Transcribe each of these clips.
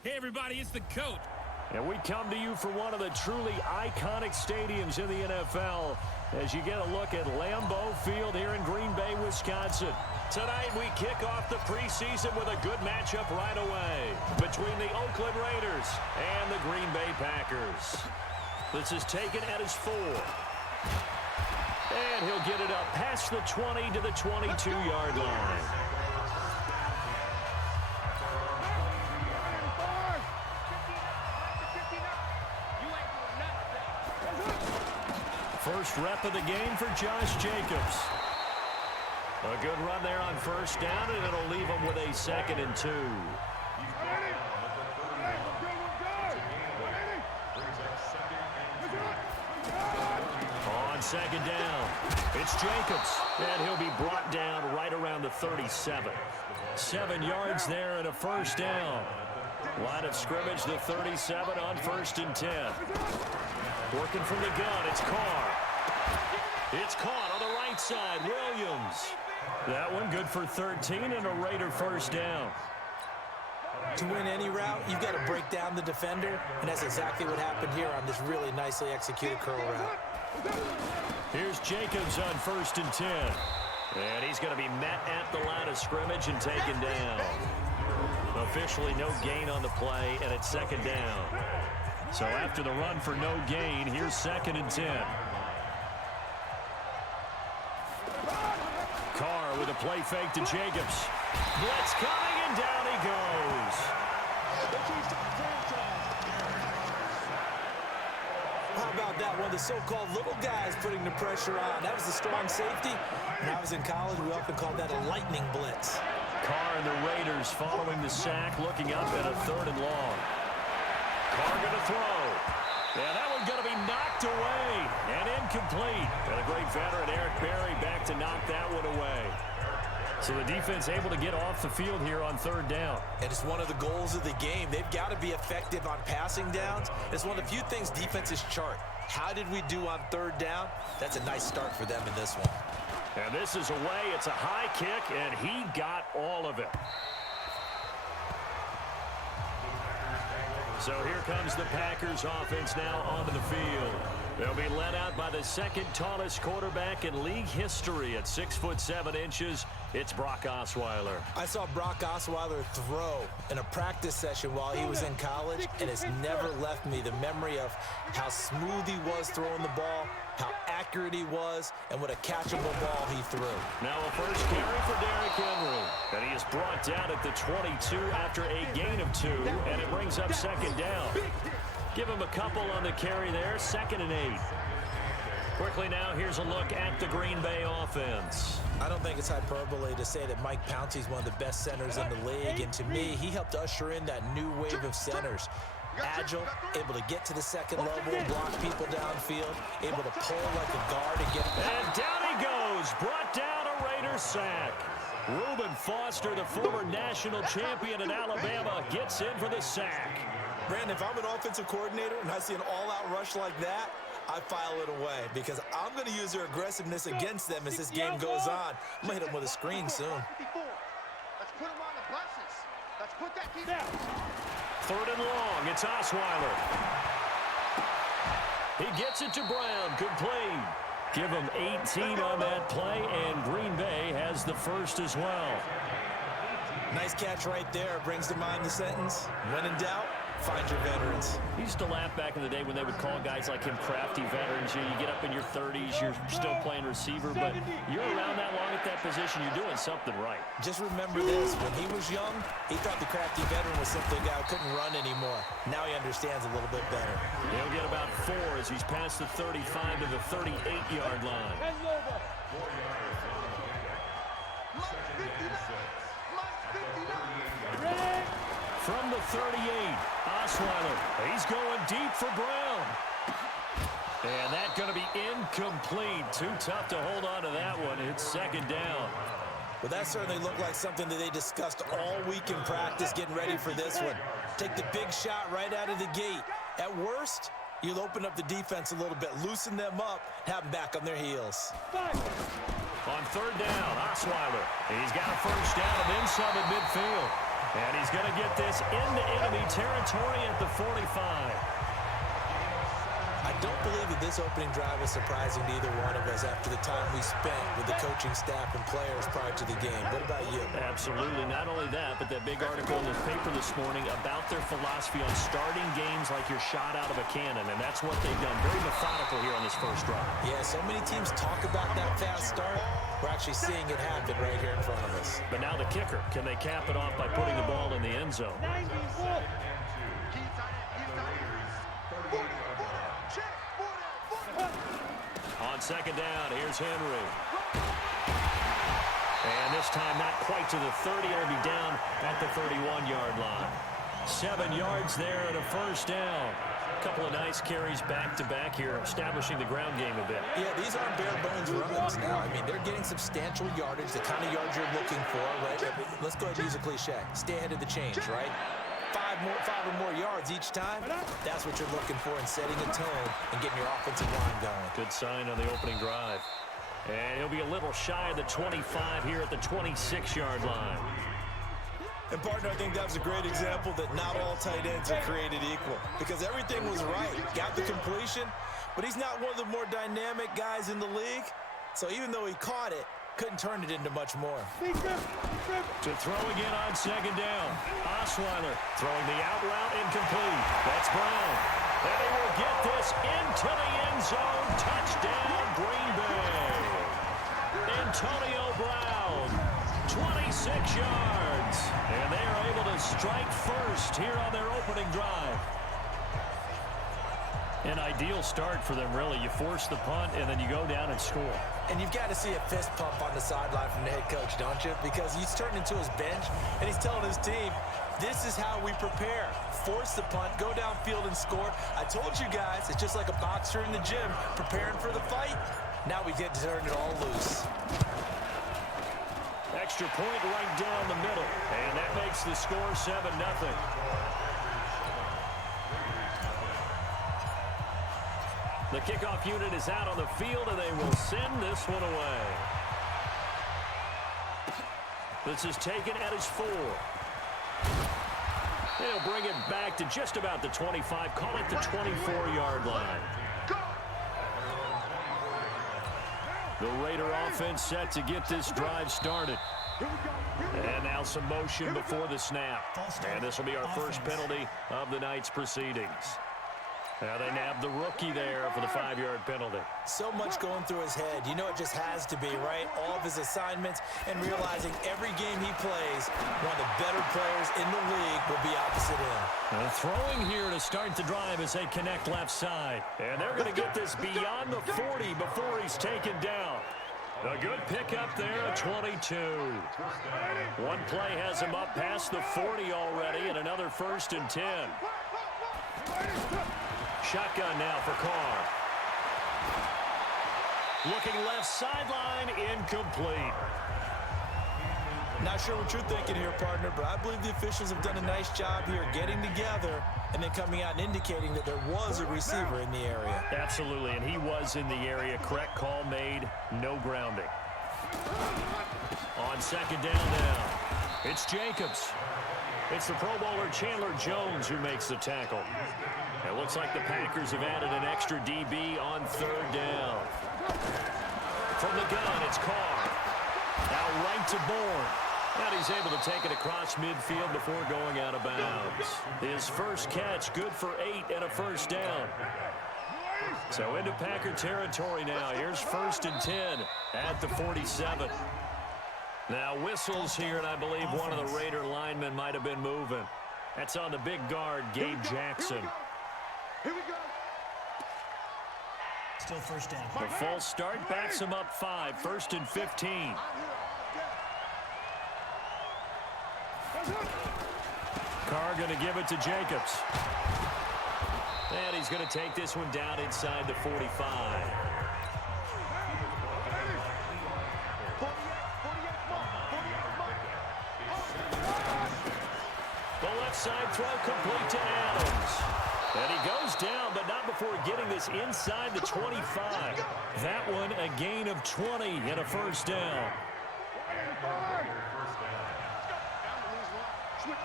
Hey, everybody, it's the coach. And we come to you from one of the truly iconic stadiums in the NFL as you get a look at Lambeau Field here in Green Bay, Wisconsin. Tonight, we kick off the preseason with a good matchup right away between the Oakland Raiders and the Green Bay Packers. This is taken at his 4. And he'll get it up past the 20 to the 22-yard line. First rep of the game for Josh Jacobs. A good run there on first down, and it'll leave him with a 2nd and 2. On 2nd down, it's Jacobs, and he'll be brought down right around the 37. 7 yards there and a first down. Line of scrimmage, the 37 on 1st and 10. Working from the gun, it's Carr. It's caught on the right side, Williams. That one good for 13 and a Raider first down. To win any route, you've got to break down the defender, and that's exactly what happened here on this really nicely executed curl route. Here's Jacobs on 1st and 10. And he's going to be met at the line of scrimmage and taken down. Officially no gain on the play, and it's 2nd down. So after the run for no gain, here's 2nd and 10. Carr with a play fake to Jacobs. Blitz coming, and down he goes. How about that? One of the so-called little guys putting the pressure on. That was the strong safety. When I was in college, we often called that a lightning blitz. Carr and the Raiders following the sack, looking up at a 3rd and long. Carr going to throw. Yeah, that one going to be knocked away and incomplete. And a great veteran, Eric Berry, back to knock that one away. So the defense able to get off the field here on 3rd down. And it's one of the goals of the game. They've got to be effective on passing downs. It's one of the few things defenses chart. How did we do on 3rd down? That's a nice start for them in this one. And this is away. It's a high kick, and he got all of it. So here comes the Packers offense now onto the field. They'll be led out by the 2nd tallest quarterback in league history at 6'7". It's Brock Osweiler. I saw Brock Osweiler throw in a practice session while he was in college, and it's never left me the memory of how smooth he was throwing the ball, how accurate he was, and what a catchable ball he threw. Now a first carry for Derrick Henry. And he is brought down at the 22 after a gain of 2, and it brings up 2nd down. Give him a couple on the carry there, 2nd and 8. Quickly now, here's a look at the Green Bay offense. I don't think it's hyperbole to say that Mike Pouncey's one of the best centers in the league, and to me, he helped usher in that new wave of centers. Agile, able to get to the 2nd level, block people downfield, able to pull like a guard and get... And down he goes, brought down a Raider sack. Reuben Foster, the former national champion at Alabama, gets in for the sack. Brandon, if I'm an offensive coordinator and I see an all-out rush like that, I file it away because I'm going to use their aggressiveness against them as this game goes on. I'm going to hit them with a screen soon. Let's put them on the buses. Let's put that key down. 3rd and long. It's Osweiler. He gets it to Brown. Complete. Give him 18 on that play, and Green Bay has the first as well. Nice catch right there. Brings to mind the sentence, when in doubt, find your veterans. He used to laugh back in the day when they would call guys like him crafty veterans. You get up in your 30s, you're still playing receiver, but you're around that long at that position, you're doing something right. Just remember this, when he was young, he thought the crafty veteran was simply a guy who couldn't run anymore. Now he understands a little bit better. He'll get about 4 as he's past the 35 to the 38-yard line. From the 38, Osweiler, he's going deep for Brown. And that's going to be incomplete. Too tough to hold on to that one. It's 2nd down. Well, that certainly looked like something that they discussed all week in practice getting ready for this one. Take the big shot right out of the gate. At worst, you'll open up the defense a little bit, loosen them up, have them back on their heels. On 3rd down, Osweiler. He's got a first down and then some at midfield. And he's going to get this into enemy territory at the 45. I don't believe that this opening drive is surprising to either one of us after the time we spent with the coaching staff and players prior to the game. What about you? Absolutely. Not only that, but that big article in the paper this morning about their philosophy on starting games like you're shot out of a cannon, and that's what they've done. Very methodical here on this first drive. Yeah, so many teams talk about that fast start. We're actually seeing it happen right here in front of us. But now the kicker. Can they cap it off by putting the ball in the end zone? On second down, here's Henry. And this time not quite to the 30. It'll be down at the 31-yard line. 7 yards there and a first down. A couple of nice carries back-to-back here, establishing the ground game a bit. Yeah, these aren't bare-bones runs now. I mean, they're getting substantial yardage, the kind of yards you're looking for, right? Let's go ahead and use a cliche. Stay ahead of the change, right? Five or more yards each time, that's what you're looking for in setting a tone and getting your offensive line going. Good sign on the opening drive. And he'll be a little shy of the 25 here at the 26-yard line. And, partner, I think that was a great example that not all tight ends are created equal because everything was right. Got the completion, but he's not one of the more dynamic guys in the league. So even though he caught it, couldn't turn it into much more. To throw again on second down. Osweiler throwing the out route incomplete. That's Brown. And he will get this into the end zone. Touchdown, Green Bay. Antonio Brown, 26 yards. And they are able to strike first here on their opening drive. An ideal start for them, really. You force the punt, and then you go down and score. And you've got to see a fist pump on the sideline from the head coach, don't you? Because he's turned into his bench, and he's telling his team, this is how we prepare. Force the punt, go downfield and score. I told you guys, it's just like a boxer in the gym preparing for the fight. Now we get to turn it all loose. Extra point right down the middle, and that makes the score 7-0. The kickoff unit is out on the field, and they will send this one away. This is taken at his 4. They'll bring it back to just about the 25. Call it the 24-yard line. The Raider offense set to get this drive started. And now some motion before the snap. And this will be our first penalty of the night's proceedings. Now they nabbed the rookie there for the 5-yard penalty. So much going through his head. You know it just has to be, right? All of his assignments and realizing every game he plays, one of the better players in the league will be opposite him. And throwing here to start the drive as they connect left side. And they're going to get this beyond the 40 before he's taken down. A good pickup there at 22. One play has him up past the 40 already, and another 1st and 10. Shotgun now for Carr. Looking left sideline, incomplete. Not sure what you're thinking here, partner, but I believe the officials have done a nice job here getting together and then coming out and indicating that there was a receiver in the area. Absolutely, and he was in the area. Correct call made, no grounding. On second down now, it's Jacobs. It's the Pro Bowler Chandler Jones who makes the tackle. It looks like the Packers have added an extra DB on 3rd down. From the gun, it's Carr. Now right to Bourne. And he's able to take it across midfield before going out of bounds. His first catch, good for 8 and a 1st down. So into Packer territory now. Here's 1st and 10 at the 47. Now whistles here, and I believe one of the Raider linemen might have been moving. That's on the big guard, Gabe Jackson. Here we go. Still 1st down. The false start backs him up 5, 1st and 15. Carr going to give it to Jacobs. And he's going to take this one down inside the 45. The left side throw complete to Adams. And he goes down, but not before getting this inside the 25. That one a gain of 20 and a 1st down. Switch.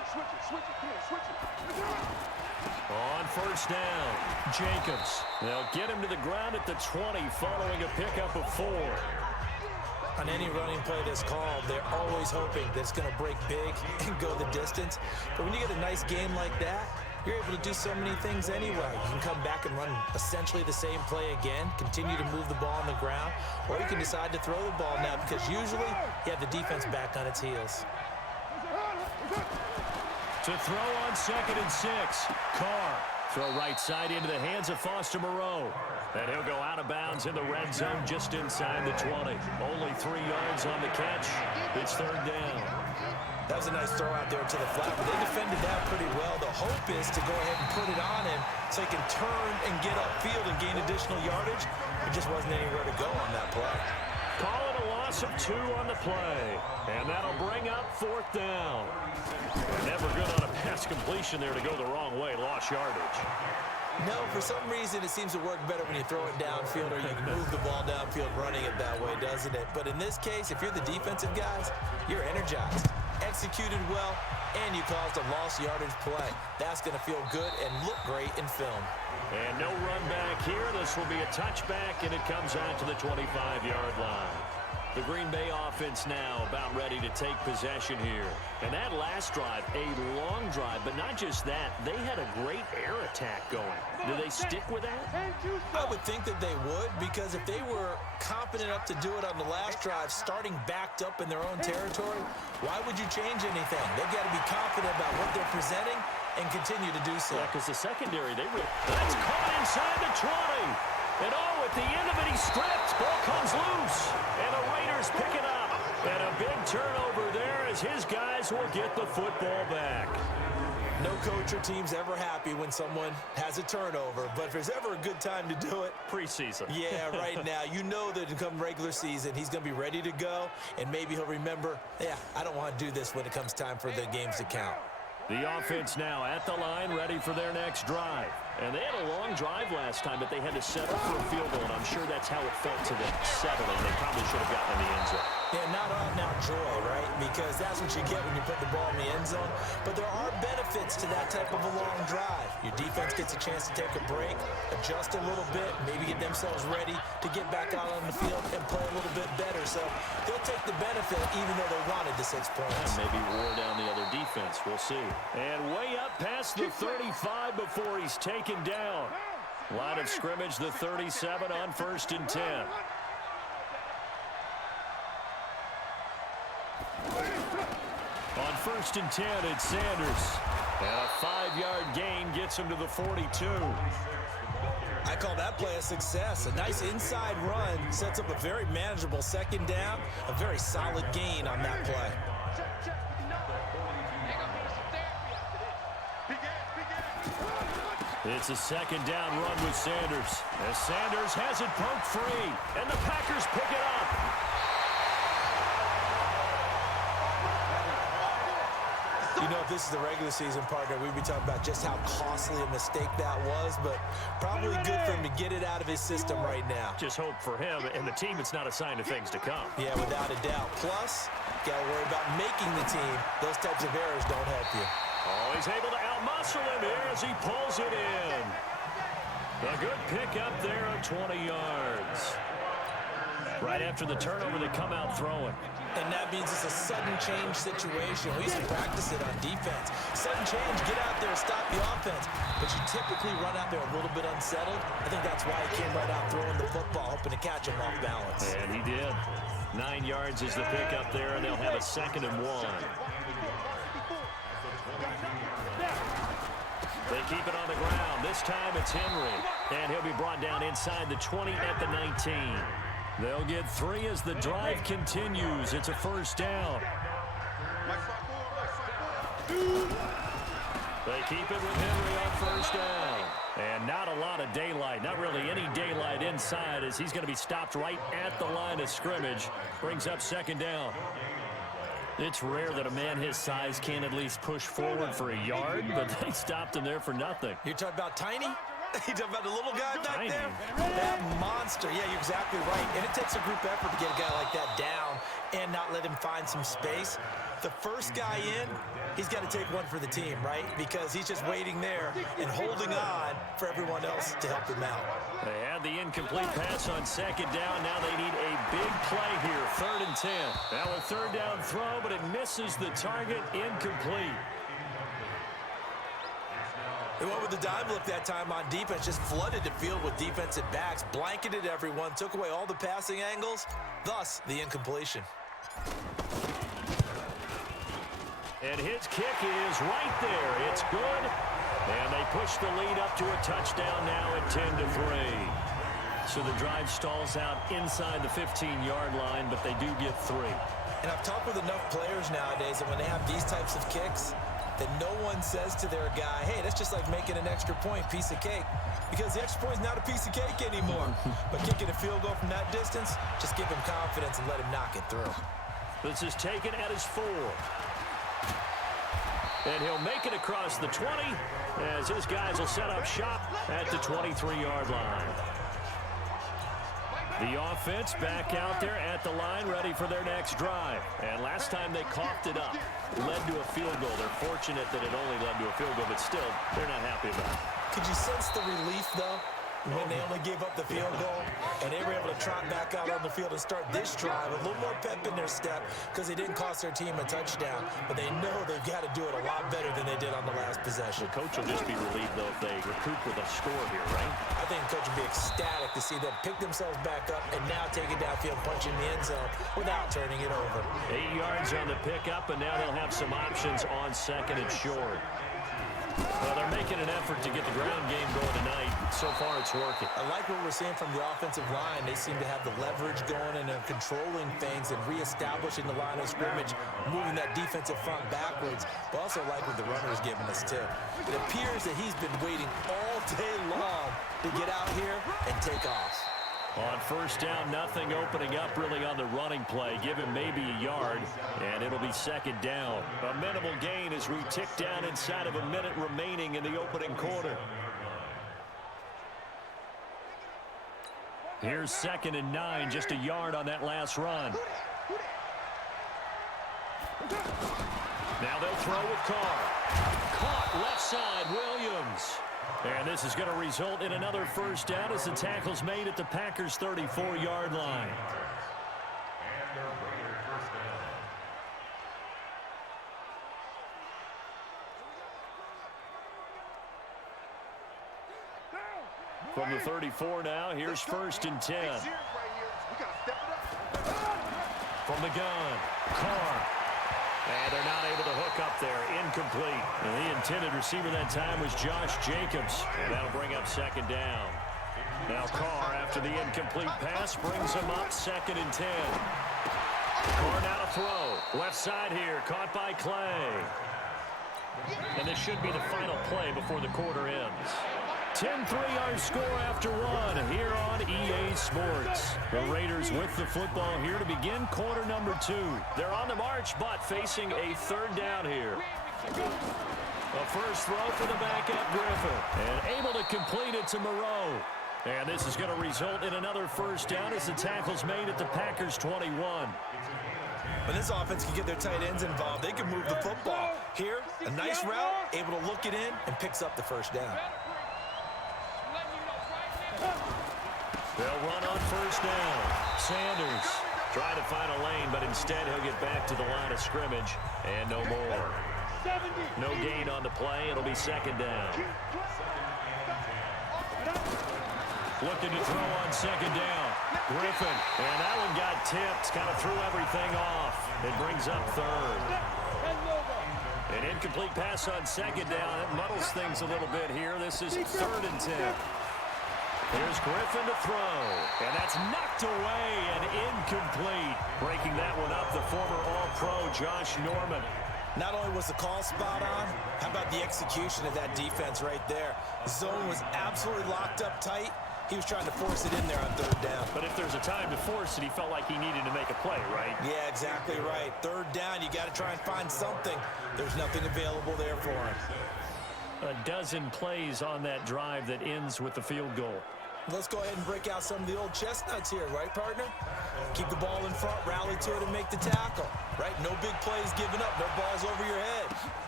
On first down, Jacobs. They'll get him to the ground at the 20 following a pickup of 4. On any running play that's called, they're always hoping that it's going to break big and go the distance. But when you get a nice game like that, you're able to do so many things anyway. You can come back and run essentially the same play again, continue to move the ball on the ground, or you can decide to throw the ball now because usually you have the defense back on its heels. To throw on 2nd and 6, Carr. Throw right side into the hands of Foster Moreau. And he'll go out of bounds in the red zone just inside the 20. Only 3 yards on the catch. It's 3rd down. That was a nice throw out there to the flat, but they defended that pretty well. The hope is to go ahead and put it on him so he can turn and get upfield and gain additional yardage. There just wasn't anywhere to go on that play. Call it a loss of 2 on the play. And that'll bring up 4th down. Never good on a pass completion there to go the wrong way. Lost yardage. No, for some reason it seems to work better when you throw it downfield or you can move the ball downfield running it that way, doesn't it? But in this case, if you're the defensive guys, you're energized, executed well, and you caused a lost yardage play. That's going to feel good and look great in film. And no run back here. This will be a touchback, and it comes out to the 25-yard line. The Green Bay offense now about ready to take possession here. And that last drive, a long drive, but not just that. They had a great air attack going. Do they stick with that? I would think that they would, because if they were confident enough to do it on the last drive, starting backed up in their own territory, why would you change anything? They've got to be confident about what they're presenting and continue to do so. Yeah, because the secondary, that's caught inside the 20. And at the end of it, he stripped. Ball comes loose. And the Raiders pick it up. And a big turnover there as his guys will get the football back. No coach or team's ever happy when someone has a turnover, but if there's ever a good time to do it, preseason. Yeah, right now. You know that come regular season, he's going to be ready to go, and maybe he'll remember, I don't want to do this when it comes time for the games to count. The offense now at the line, ready for their next drive. And they had a long drive last time, but they had to settle for a field goal, and I'm sure that's how it felt to them, settling. They probably should have gotten in the end zone. Yeah, not out-and-out joy, right? Because that's what you get when you put the ball in the end zone. But there are benefits to that type of a long drive. Your defense gets a chance to take a break, adjust a little bit, maybe get themselves ready to get back out on the field and play a little bit better. So they'll take the benefit even though they wanted the 6 points. And maybe wore down the other defense. We'll see. And way up past the 35 before he's taken down. Line of scrimmage, the 37 on 1st and 10. On 1st and 10, it's Sanders. And a 5-yard gain gets him to the 42. I call that play a success. A nice inside run sets up a very manageable 2nd down. A very solid gain on that play. It's a 2nd down run with Sanders. As Sanders has it poked free. And the Packers pick it up. You know, if this is the regular season, partner, we'd be talking about just how costly a mistake that was, but probably good for him to get it out of his system right now. Just hope for him and the team it's not a sign of things to come. Yeah, without a doubt. Plus, got to worry about making the team. Those types of errors don't help you. Oh, he's able to outmuscle him here as he pulls it in. A good pickup there of 20 yards. Right after the turnover, they come out throwing. And that means it's a sudden change situation. We used to practice it on defense. Sudden change, get out there, stop the offense. But you typically run out there a little bit unsettled. I think that's why he came right out throwing the football, hoping to catch him off balance. And he did. 9 yards is the pickup there, and they'll have a 2nd and 1. They keep it on the ground. This time it's Henry. And he'll be brought down inside the 20 at the 19. They'll get 3 as the drive continues. It's a 1st down. They keep it with Henry on 1st down. And not a lot of daylight. Not really any daylight inside as he's going to be stopped right at the line of scrimmage. Brings up 2nd down. It's rare that a man his size can at least push forward for a yard, but they stopped him there for nothing. You're talking about Tiny? You talking about the little guy back Tiny. there? That monster. Yeah, you're exactly right. And it takes a group effort to get a guy like that down and not let him find some space. The first guy in, He's got to take one for the team, right? Because he's just waiting there and holding on for everyone else to help him out. They had the incomplete pass on second down. Now they need a big play here, 3rd and 10. Now a third down throw, but it misses the target, incomplete. They went with the dime look that time on defense, just flooded the field with defensive backs, blanketed everyone, took away all the passing angles, thus the incompletion. And his kick is right there. It's good. And they push the lead up to a touchdown now at 10-3. So the drive stalls out inside the 15-yard line, but they do get 3. And I've talked with enough players nowadays that when they have these types of kicks, that no one says to their guy, hey, that's just like making an extra point, piece of cake. Because the extra point is not a piece of cake anymore. But kicking a field goal from that distance, just give him confidence and let him knock it through. This is taken at his 4. And he'll make it across the 20 as his guys will set up shop at the 23-yard line. The offense back out there at the line, ready for their next drive. And last time they coughed it up, led to a field goal. They're fortunate that it only led to a field goal, but still, they're not happy about it. Could you sense the relief, though, when they only gave up the field goal and they were able to trot back out on the field and start this drive, a little more pep in their step because they didn't cost their team a touchdown, but they know they've got to do it a lot better than they did on the last possession. The coach will just be relieved, though, if they recoup with a score here, right? I think the coach will be ecstatic to see them pick themselves back up and now take it downfield, punch in the end zone without turning it over. 8 yards on the pickup, and now they'll have some options on 2nd and short. Well, they're making an effort to get the ground game going tonight. So far, it's working. I like what we're seeing from the offensive line. They seem to have the leverage going and they're controlling things and reestablishing the line of scrimmage, moving that defensive front backwards. But also like what the runner is giving us, too. It appears that he's been waiting all day long to get out here and take off. On 1st down, nothing opening up really on the running play. Give him maybe a yard, and it'll be 2nd down. A minimal gain as we tick down inside of a minute remaining in the opening quarter. Here's 2nd and 9, just a yard on that last run. Now they'll throw with Carr. Caught left side, Williams. And this is going to result in another 1st down as the tackle's made at the Packers' 34-yard line. From the 34 now, here's 1st and 10. From the gun, Carr. And they're not able to hook up there. Incomplete. And the intended receiver that time was Josh Jacobs. And that'll bring up 2nd down. Now Carr, after the incomplete pass, brings him up 2nd and 10. Carr now to throw. Left side here, caught by Clay. And this should be the final play before the quarter ends. 10-3 our score after 1 here on EA Sports. The Raiders with the football here to begin quarter number 2. They're on the march, but facing a 3rd down here. A first throw for the backup Griffin. And able to complete it to Moreau. And this is going to result in another 1st down as the tackle's made at the Packers' 21. When this offense can get their tight ends involved, they can move the football. Here, a nice route, able to look it in, and picks up the 1st down. They'll run on 1st down. Sanders trying to find a lane, but instead he'll get back to the line of scrimmage, and no more. No gain on the play. It'll be 2nd down. Looking to throw on 2nd down. Griffin, and that one got tipped. Kind of threw everything off. It brings up 3rd. An incomplete pass on 2nd down. It muddles things a little bit here. This is 3rd and 10. Here's Griffin to throw, and that's knocked away and incomplete. Breaking that one up, the former All-Pro Josh Norman. Not only was the call spot on, how about the execution of that defense right there? The zone was absolutely locked up tight. He was trying to force it in there on 3rd down. But if there's a time to force it, he felt like he needed to make a play, right? Yeah, exactly right. 3rd down, you got to try and find something. There's nothing available there for him. A dozen plays on that drive that ends with the field goal. Let's go ahead and break out some of the old chestnuts here, right, partner? Keep the ball in front, rally to it, and make the tackle, right? No big plays given up, no balls over your head.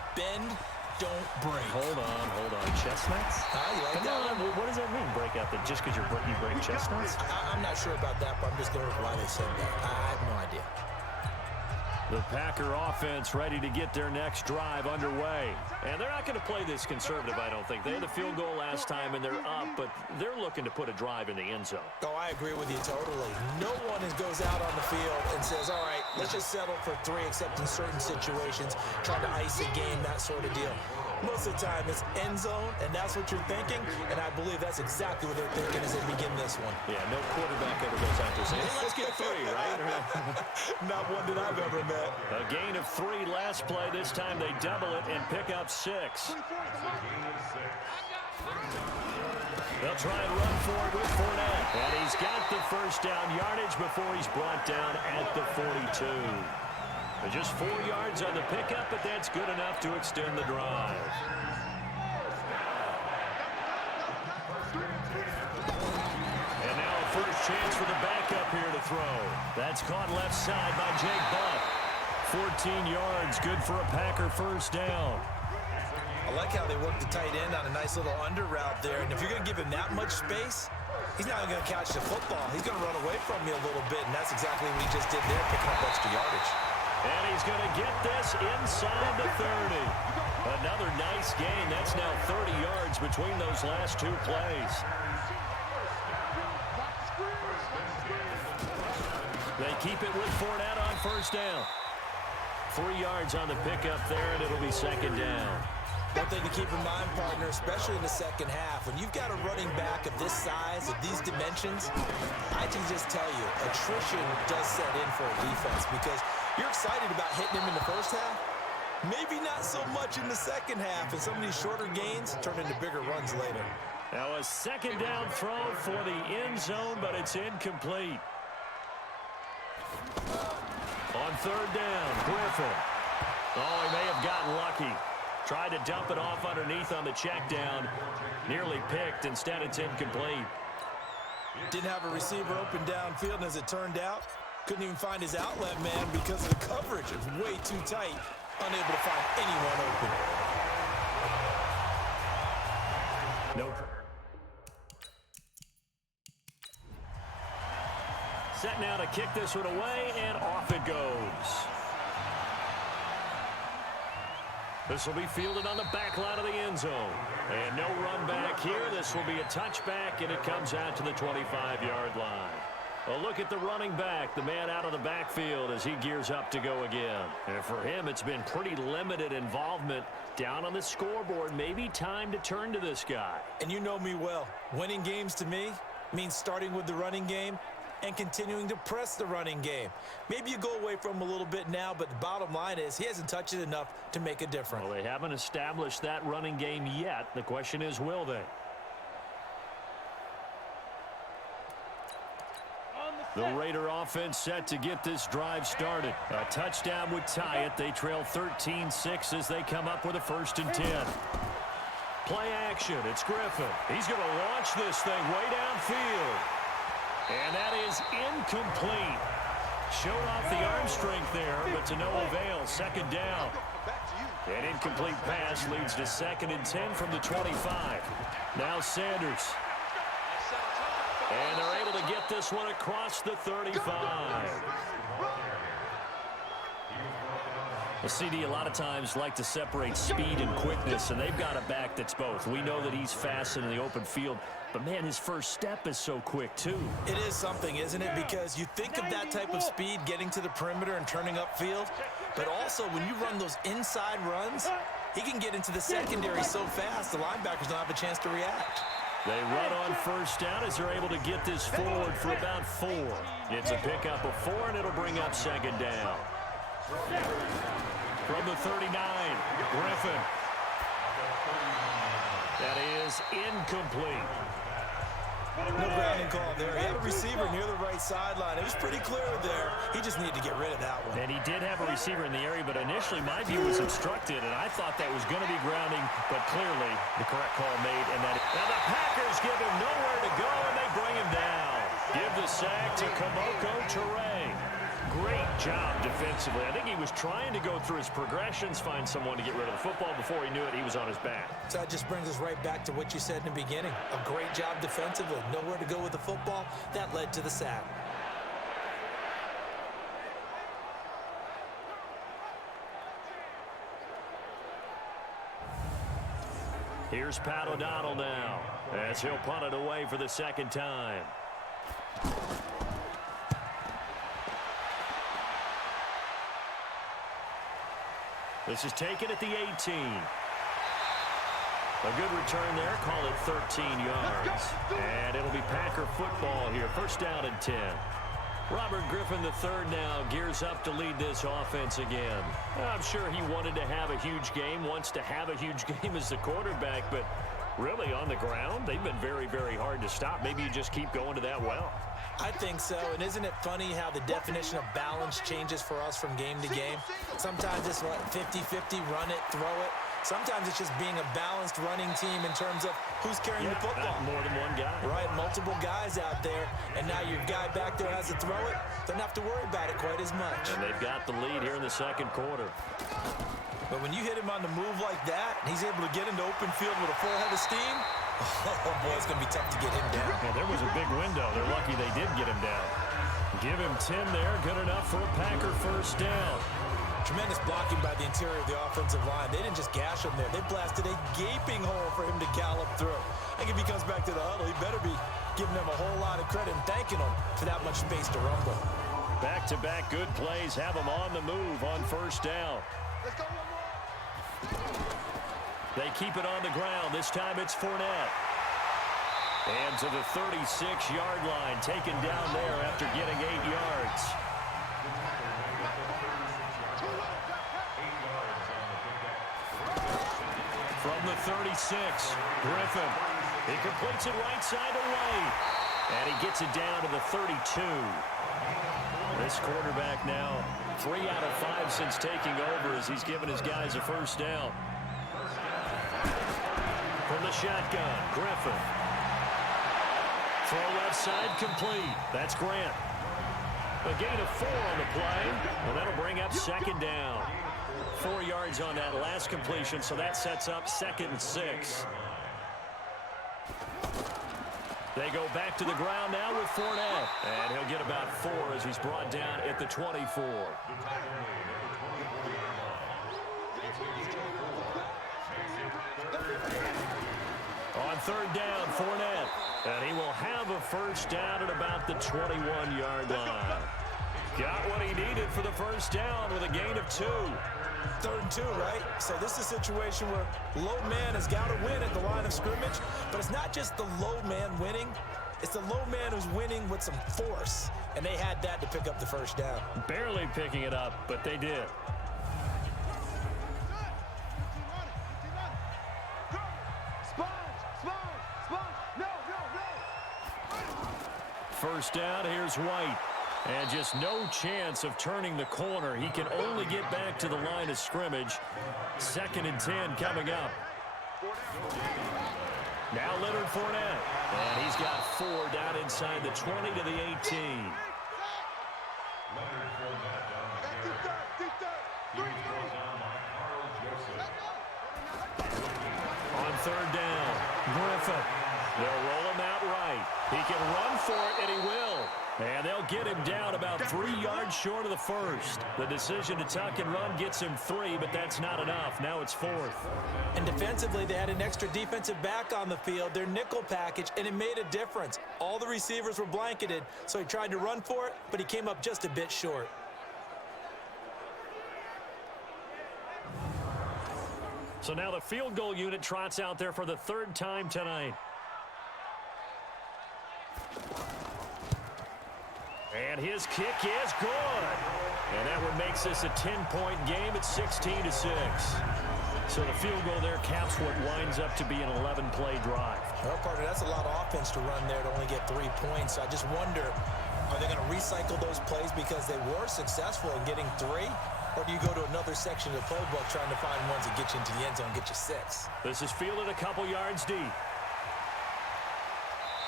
Bend, don't break. Hold on. Chestnuts? You like that one? What does that mean, break out? That just because you break chestnuts? I'm not sure about that, but I'm just going with why they said that. I have no idea. The Packer offense ready to get their next drive underway. And they're not going to play this conservative, I don't think. They had the field goal last time, and they're up, but they're looking to put a drive in the end zone. Oh, I agree with you totally. No one goes out on the field and says, all right, let's just settle for 3, except in certain situations, trying to ice a game, that sort of deal. Most of the time, it's end zone, and that's what you're thinking, and I believe that's exactly what they're thinking as they begin this one. Yeah, no quarterback ever goes out there saying, hey, let's get 3, right? Not one that I've ever met. A gain of 3 last play. This time they double it and pick up 6. They'll try and run for it with Fournette. And he's got the first down yardage before he's brought down at the 42. Just 4 yards on the pickup, but that's good enough to extend the drive. And now a first chance for the backup here to throw. That's caught left side by Jake Buck. 14 yards, good for a Packer first down. I like how they work the tight end on a nice little under route there, and if you're going to give him that much space, he's not going to catch the football. He's going to run away from you a little bit, and that's exactly what he just did there, picking up extra yardage. And he's going to get this inside the 30. Another nice gain. That's now 30 yards between those last 2 plays. They keep it with Fournette on first down. 3 yards on the pickup there, and it'll be second down. One thing to keep in mind, partner, especially in the second half, when you've got a running back of this size, of these dimensions, I can just tell you, attrition does set in for a defense because you're excited about hitting him in the first half. Maybe not so much in the second half, and some of these shorter gains turn into bigger runs later. Now a second down throw for the end zone, but it's incomplete. On third down, Griffin. Oh, he may have gotten lucky. Tried to dump it off underneath on the check down. Nearly picked. Instead, it's incomplete. Didn't have a receiver open downfield, and as it turned out, couldn't even find his outlet man because of the coverage. It was way too tight. Unable to find anyone open. Nope. Set now to kick this one away, and off it goes. This will be fielded on the back line of the end zone. And no run back here. This will be a touchback, and it comes out to the 25-yard line. A look at the running back, the man out of the backfield as he gears up to go again. And for him, it's been pretty limited involvement down on the scoreboard. Maybe time to turn to this guy. And you know me well. Winning games to me means starting with the running game and continuing to press the running game. Maybe you go away from him a little bit now, but the bottom line is he hasn't touched it enough to make a difference. Well, they haven't established that running game yet. The question is, will they? The Raider offense set to get this drive started. A touchdown would tie it. They trail 13-6 as they come up with a 1st and 10. Play action. It's Griffin. He's going to launch this thing way downfield. And that is incomplete. Showed off the arm strength there, but to no avail. Second down. An incomplete pass leads to 2nd and 10 from the 25. Now Sanders. And they're able to get this one across the 35. The CD a lot of times like to separate speed and quickness, and they've got a back that's both. We know that he's fast in the open field, but, man, his first step is so quick, too. It is something, isn't it? Because you think of that type of speed getting to the perimeter and turning upfield, but also when you run those inside runs, he can get into the secondary so fast the linebackers don't have a chance to react. They run on first down as they're able to get this forward for about 4. It's a pickup of 4, and it'll bring up 2nd down. From the 39, Griffin. That is incomplete. No grounding call there. He had a receiver near the right sideline. It was pretty clear there. He just needed to get rid of that one. And he did have a receiver in the area, but initially my view was obstructed, and I thought that was going to be grounding, but clearly the correct call made. And that. Now the Packers give him nowhere to go, and they bring him down. Give the sack to Kamoko Toure. Great job defensively. I think he was trying to go through his progressions, find someone to get rid of the football. Before he knew it, he was on his back. So that just brings us right back to what you said in the beginning. A great job defensively. Nowhere to go with the football. That led to the sack. Here's Pat O'Donnell now as he'll punt it away for the second time. This is taken at the 18. A good return there. Call it 13 yards. And it'll be Packer football here. First down and 10. Robert Griffin III now gears up to lead this offense again. I'm sure he wanted to have a huge game, wants to have a huge game as the quarterback, but really on the ground, they've been very, very hard to stop. Maybe you just keep going to that well. I think so, and isn't it funny how the definition of balance changes for us from game to game? Sometimes it's what, 50-50, run it, throw it. Sometimes it's just being a balanced running team in terms of who's carrying the football. More than one guy. Right, multiple guys out there, and now your guy back there has to throw it. Doesn't have to worry about it quite as much. And they've got the lead here in the second quarter. But when you hit him on the move like that, and he's able to get into open field with a full head of steam, oh boy, it's going to be tough to get him down. Yeah, there was a big window. They're lucky they did get him down. Give him 10 there. Good enough for a Packer first down. Tremendous blocking by the interior of the offensive line. They didn't just gash him there. They blasted a gaping hole for him to gallop through. I think if he comes back to the huddle, he better be giving them a whole lot of credit and thanking them for that much space to rumble. Back-to-back good plays have them on the move on first down. Let's go one more. They keep it on the ground. This time it's Fournette. And to the 36-yard line, taken down there after getting 8 yards. From the 36, Griffin. He completes it right side away. And he gets it down to the 32. This quarterback now 3 out of 5 since taking over as he's given his guys a first down. From the shotgun, Griffin. Throw left side complete. That's Grant. A gain of 4 on the play, and that'll bring up second down. 4 yards on that last completion, so that sets up 2nd and 6. They go back to the ground now with Fournette, and he'll get about 4 as he's brought down at the 24. On third down, Fournette, and he will have a first down at about the 21-yard line. Got what he needed for the first down with a gain of 2. 3rd and 2, right? So this is a situation where low man has got to win at the line of scrimmage, but it's not just the low man winning. It's the low man who's winning with some force, and they had that to pick up the first down. Barely picking it up, but they did. First down, here's White. And just no chance of turning the corner. He can only get back to the line of scrimmage. 2nd and 10 coming up. Now Leonard Fournette. And he's got 4 down inside the 20 to the 18. On third down, Griffin. They'll roll him out right. He can run for it, and he will. And they'll get him down about 3 yards short of the first. The decision to tuck and run gets him 3, but that's not enough. Now it's 4th. And defensively, they had an extra defensive back on the field, their nickel package, and it made a difference. All the receivers were blanketed, so he tried to run for it, but he came up just a bit short. So now the field goal unit trots out there for the 3rd time tonight. And his kick is good. And that one makes this a 10-point game at 16-6. So the field goal there caps what winds up to be an 11-play drive. Well, partner, that's a lot of offense to run there to only get 3 points. So I just wonder, are they going to recycle those plays because they were successful in getting 3? Or do you go to another section of the playbook trying to find ones that get you into the end zone and get you 6? This is fielded a couple yards deep.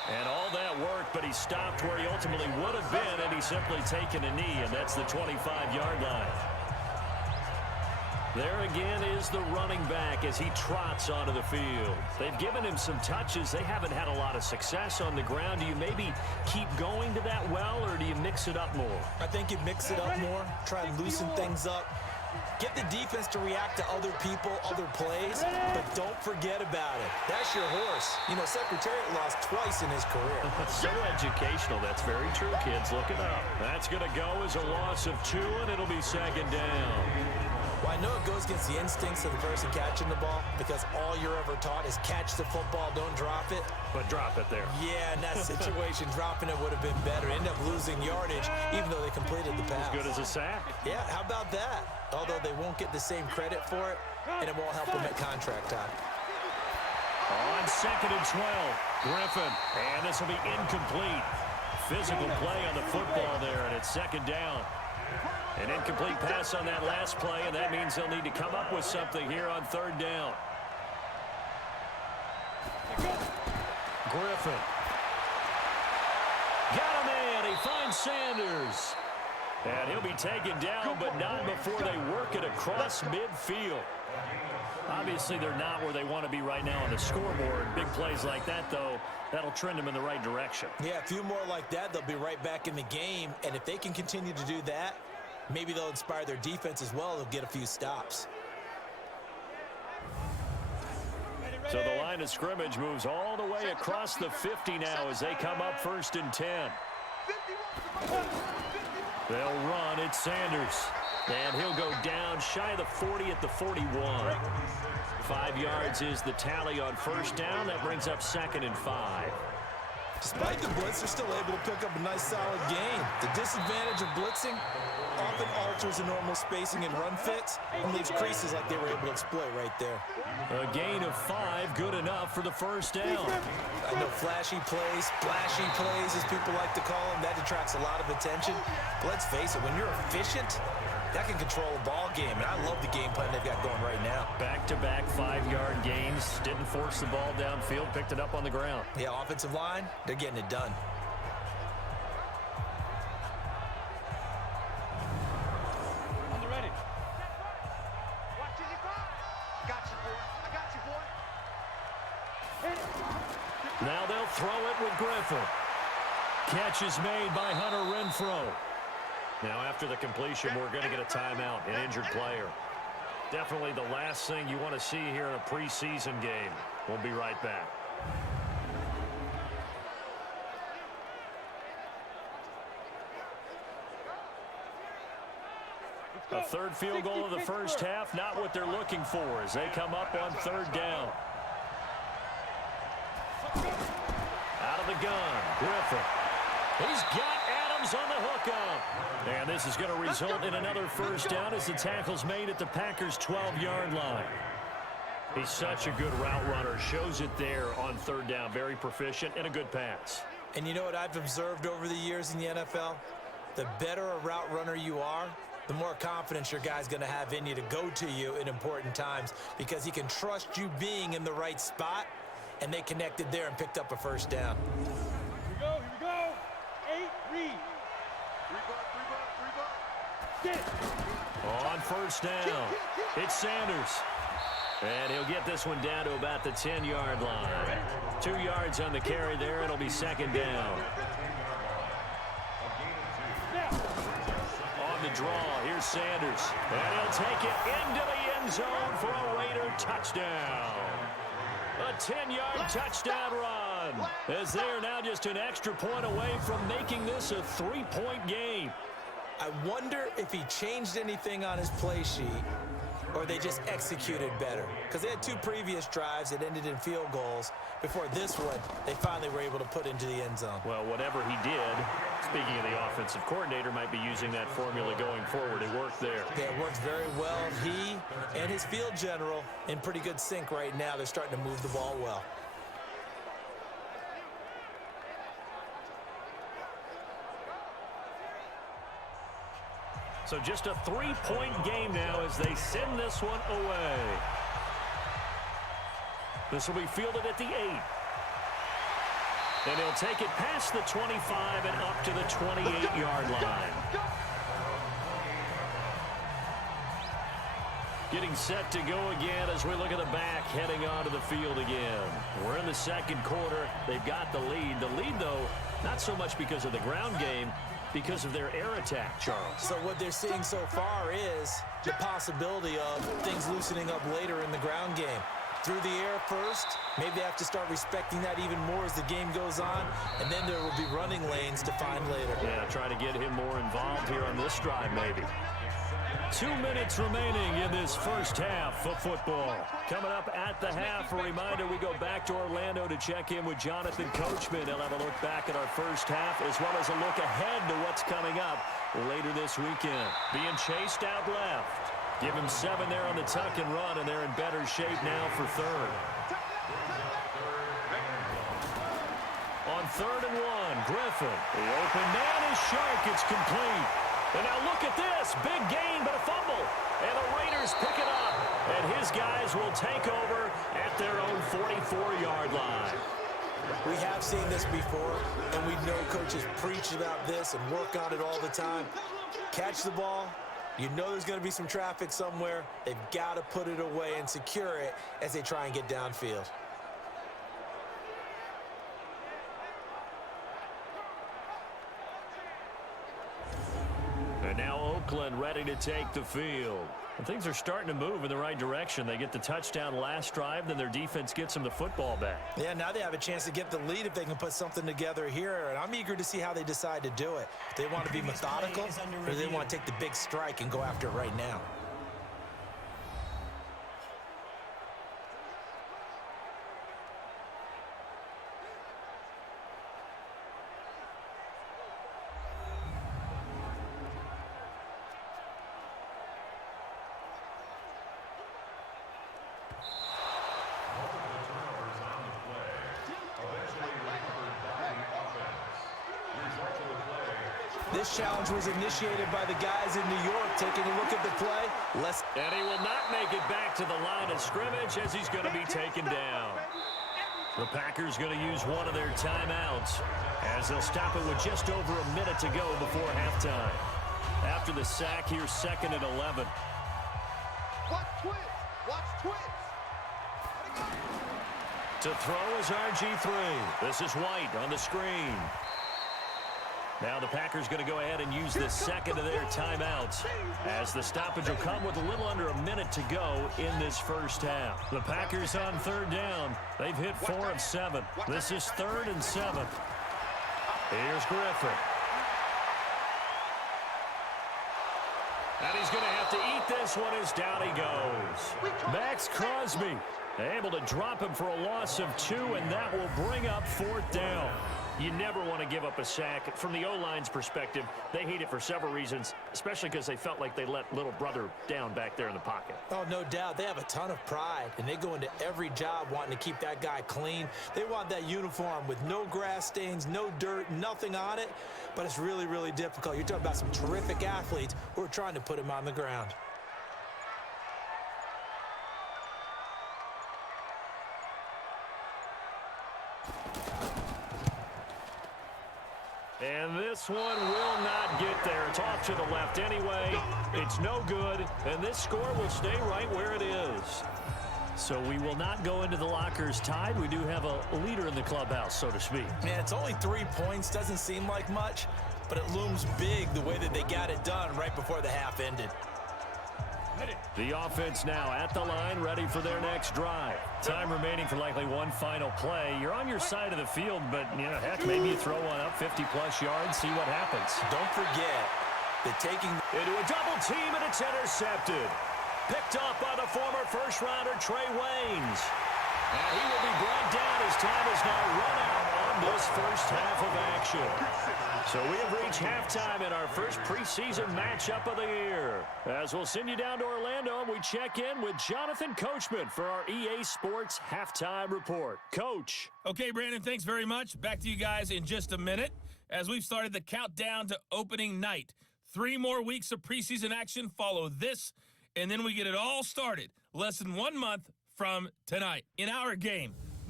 And all that work, but he stopped where he ultimately would have been, and he's simply taken a knee, and that's the 25-yard line. There again is the running back as he trots onto the field. They've given him some touches. They haven't had a lot of success on the ground. Do you maybe keep going to that well, or do you mix it up more? I think you mix it up more, try and loosen things up. Get the defense to react to other people, other plays, but don't forget about it. That's your horse. You know, Secretariat lost twice in his career. So educational. That's very true, kids. Look it up. That's going to go as a loss of 2, and it'll be second down. Well, I know it goes against the instincts of the person catching the ball because all you're ever taught is catch the football, don't drop it. But drop it there. Yeah, in that situation, dropping it would have been better. End up losing yardage, even though they completed the pass. As good as a sack. Yeah, how about that? Although they won't get the same credit for it, and it won't help them at contract time. On 2nd and 12, Griffin. And this will be incomplete. Physical play on the football there, and it's second down. An incomplete pass on that last play, and that means they'll need to come up with something here on 3rd down. Griffin. Got him in. He finds Sanders. And he'll be taken down, but not before they work it across midfield. Obviously, they're not where they want to be right now on the scoreboard. Big plays like that, though, that'll trend them in the right direction. Yeah, a few more like that, they'll be right back in the game. And if they can continue to do that, maybe they'll inspire their defense as well. They'll get a few stops. So the line of scrimmage moves all the way across the 50 now as they come up 1st and 10. They'll run. It's Sanders. And he'll go down shy of the 40 at the 41. 5 yards is the tally on 1st down. That brings up 2nd and 5. Despite the blitz, they're still able to pick up a nice solid gain. The disadvantage of blitzing often alters the normal spacing and run fits and leaves creases like they were able to exploit right there. A gain of 5, good enough for the 1st down. I know flashy plays, splashy plays, as people like to call them, that attracts a lot of attention. But let's face it, when you're efficient, that can control a ball game, and I love the game plan they've got going right now. Back-to-back 5-yard gains. Didn't force the ball downfield, picked it up on the ground. Yeah, offensive line, they're getting it done. On the ready. Watch it, I got you, boy. I got you, boy. Now they'll throw it with Griffin. Catch is made by Hunter Renfrow. Now, after the completion, we're going to get a timeout, an injured player. Definitely the last thing you want to see here in a preseason game. We'll be right back. A 3rd field goal of the 1st half, not what they're looking for as they come up on 3rd down. Out of the gun, Griffin. He's got Adams on the hookup. And this is going to result in another 1st down as the tackle's made at the Packers' 12-yard line. He's such a good route runner. Shows it there on 3rd down. Very proficient and a good pass. And you know what I've observed over the years in the NFL? The better a route runner you are, the more confidence your guy's going to have in you to go to you in important times because he can trust you being in the right spot, and they connected there and picked up a 1st down. Here we go. 8, read. 3 bar. On 1st down, it's Sanders. And he'll get this one down to about the 10-yard line. 2 yards on the carry there. It'll be 2nd down. On the draw, here's Sanders. And he'll take it into the end zone for a Raider touchdown. A 10-yard touchdown run, as they are now just an extra point away from making this a 3-point game. I wonder if he changed anything on his play sheet or they just executed better. Because they had 2 previous drives that ended in field goals. Before this one, they finally were able to put into the end zone. Well, whatever he did, speaking of the offensive coordinator, might be using that formula going forward. It worked there. Yeah, it works very well. He and his field general in pretty good sync right now. They're starting to move the ball well. So just a 3-point game now as they send this one away. This will be fielded at the 8. And he'll take it past the 25 and up to the 28-yard line. Getting set to go again as we look at the back heading onto the field again. We're in the second quarter. They've got the lead. The lead, though, not so much because of the ground game, because of their air attack, Charles. So what they're seeing so far is the possibility of things loosening up later in the ground game. Through the air first, maybe they have to start respecting that even more as the game goes on, and then there will be running lanes to find later. Yeah, try to get him more involved here on this drive, maybe. 2 minutes remaining in this first half of football. Coming up at the half, a reminder, we go back to Orlando to check in with Jonathan Coachman. He'll have a look back at our first half as well as a look ahead to what's coming up later this weekend. Being chased out left. Give him 7 there on the tuck and run, and they're in better shape now for third. On 3rd and 1, Griffin. The open man is Shark. It's complete. And now look at this. Big gain, but a fumble. And the Raiders pick it up. And his guys will take over at their own 44-yard line. We have seen this before, and we know coaches preach about this and work on it all the time. Catch the ball. You know there's going to be some traffic somewhere. They've got to put it away and secure it as they try and get downfield. And now Oakland ready to take the field. And things are starting to move in the right direction. They get the touchdown last drive, then their defense gets them the football back. Yeah, now they have a chance to get the lead if they can put something together here. And I'm eager to see how they decide to do it. Do they want to be methodical, or do they want to take the big strike and go after it right now? This challenge was initiated by the guys in New York. Taking a look at the play. And he will not make it back to the line of scrimmage as he's going to be taken down. The Packers going to use one of their timeouts as they'll stop it with just over a minute to go before halftime. After the sack, here's 2nd and 11. Watch twins. Watch twins. To throw is RG3. This is White on the screen. Now the Packers going to go ahead and use the second of their timeouts as the stoppage will come with a little under a minute to go in this first half. The Packers on 3rd down. They've hit 4 of 7. This is 3rd and 7. Here's Griffin. And he's going to have to eat this one as down he goes. Max Crosby able to drop him for a loss of 2, and that will bring up 4th down. You never want to give up a sack. From the O-line's perspective, they hate it for several reasons, especially because they felt like they let little brother down back there in the pocket. Oh, no doubt. They have a ton of pride, and they go into every job wanting to keep that guy clean. They want that uniform with no grass stains, no dirt, nothing on it, but it's really, really difficult. You're talking about some terrific athletes who are trying to put him on the ground. And this one will not get there. It's off to the left anyway. It's no good, and this score will stay right where it is. So we will not go into the lockers tied. We do have a leader in the clubhouse, so to speak. Man, it's only 3 points. Doesn't seem like much, but it looms big the way that they got it done right before the half ended. The offense now at the line, ready for their next drive. Time remaining for likely one final play. You're on your side of the field, but, you know, heck, maybe you throw one up 50-plus yards, see what happens. Don't forget that taking into a double team, and it's intercepted. Picked up by the former first-rounder Trey Waynes. And he will be brought down as time is now run out on this first half of action. So we have reached halftime in our first preseason matchup of the year. As we'll send you down to Orlando, and we check in with Jonathan Coachman for our EA Sports Halftime Report. Coach. Okay, Brandon, thanks very much. Back to you guys in just a minute as we've started the countdown to opening night. 3 more weeks of preseason action follow this, and then we get it all started less than 1 month from tonight. In our game,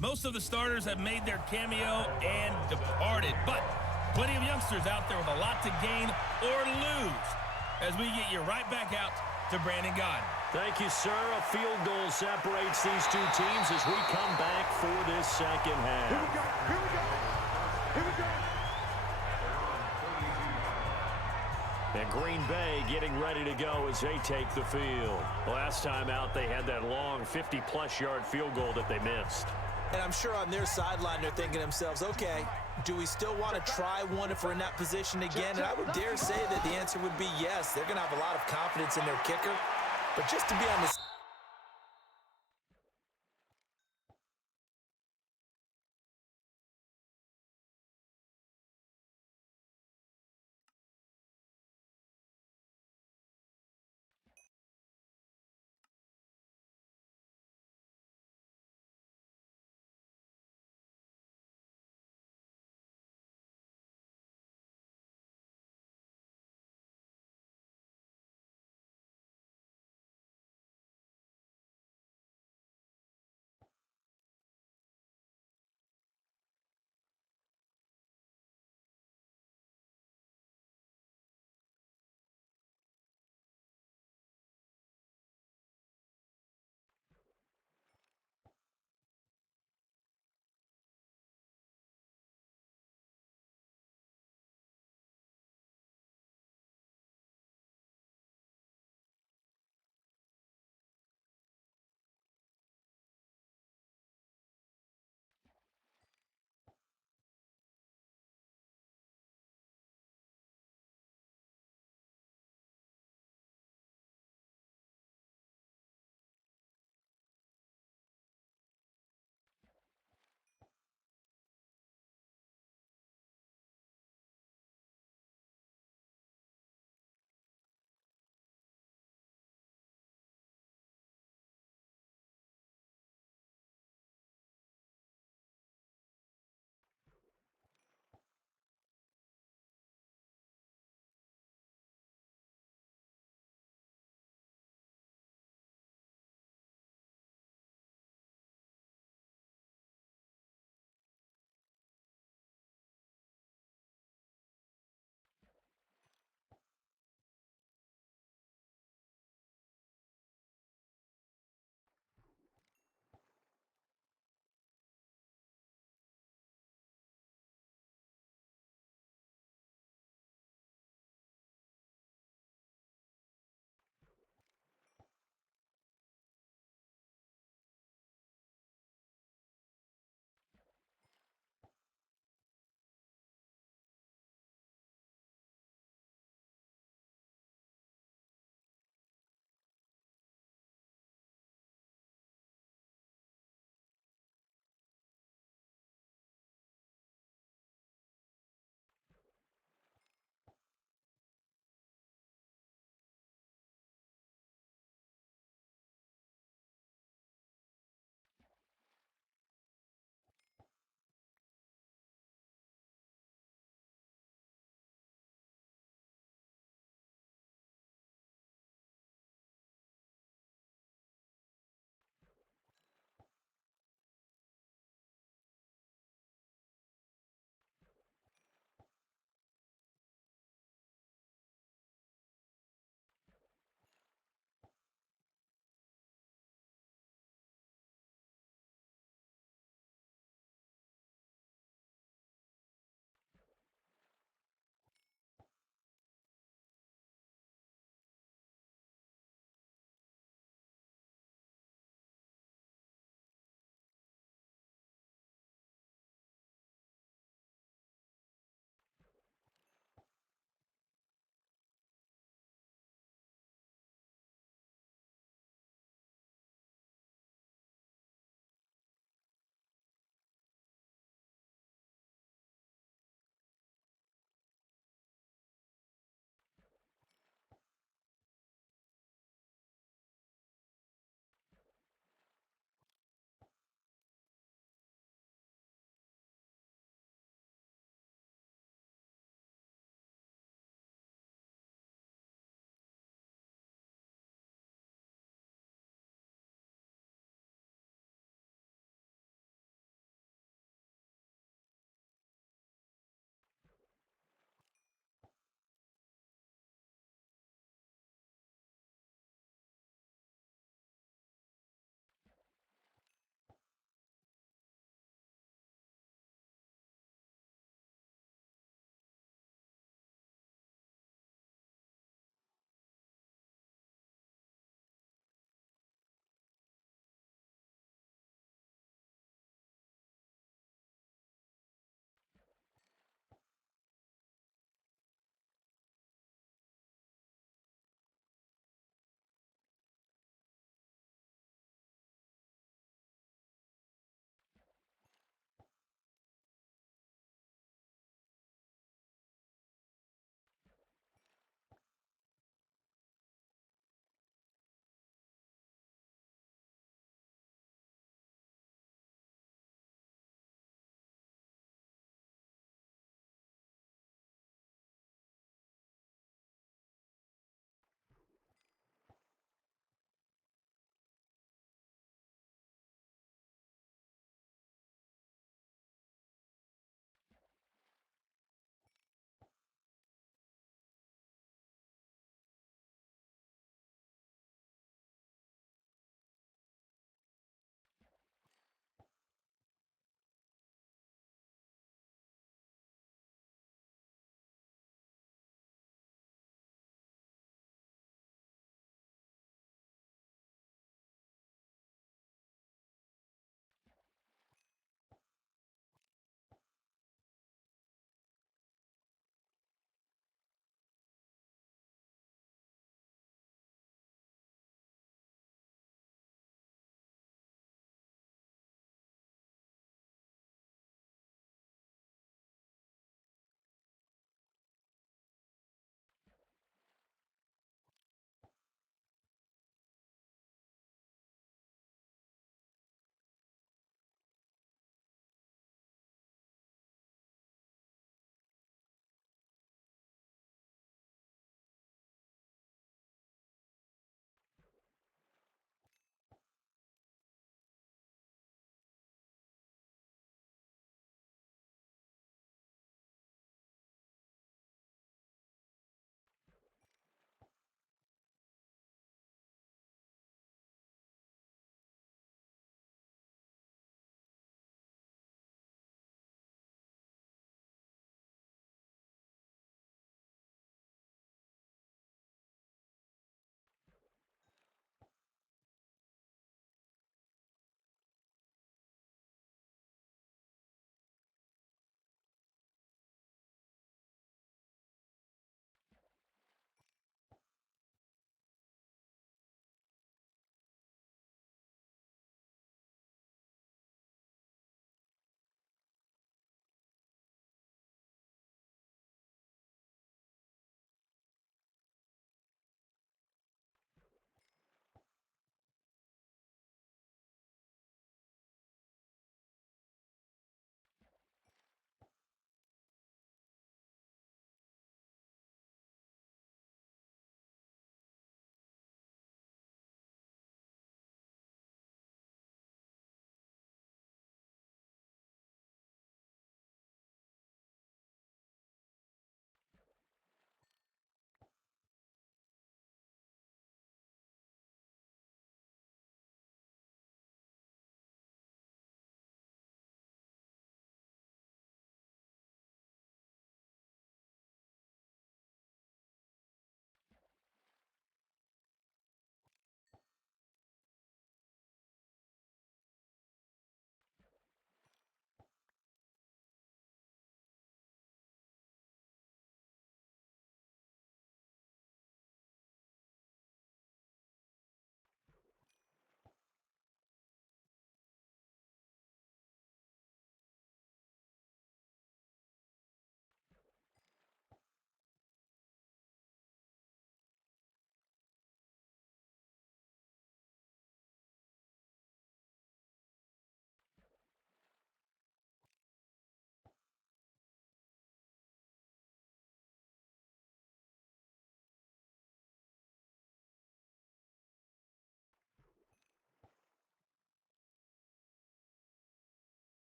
Most of the starters have made their cameo and departed, but plenty of youngsters out there with a lot to gain or lose as we get you right back out to Brandon Gaudin. Thank you, sir. A field goal separates these two teams as we come back for this second half. Here we go. Here we go. Here we go. And Green Bay getting ready to go as they take the field. Last time out, they had that long 50-plus yard field goal that they missed. And I'm sure on their sideline they're thinking to themselves, okay, do we still want to try one if we're in that position again? And I would dare say that the answer would be yes. They're going to have a lot of confidence in their kicker. But just to be on this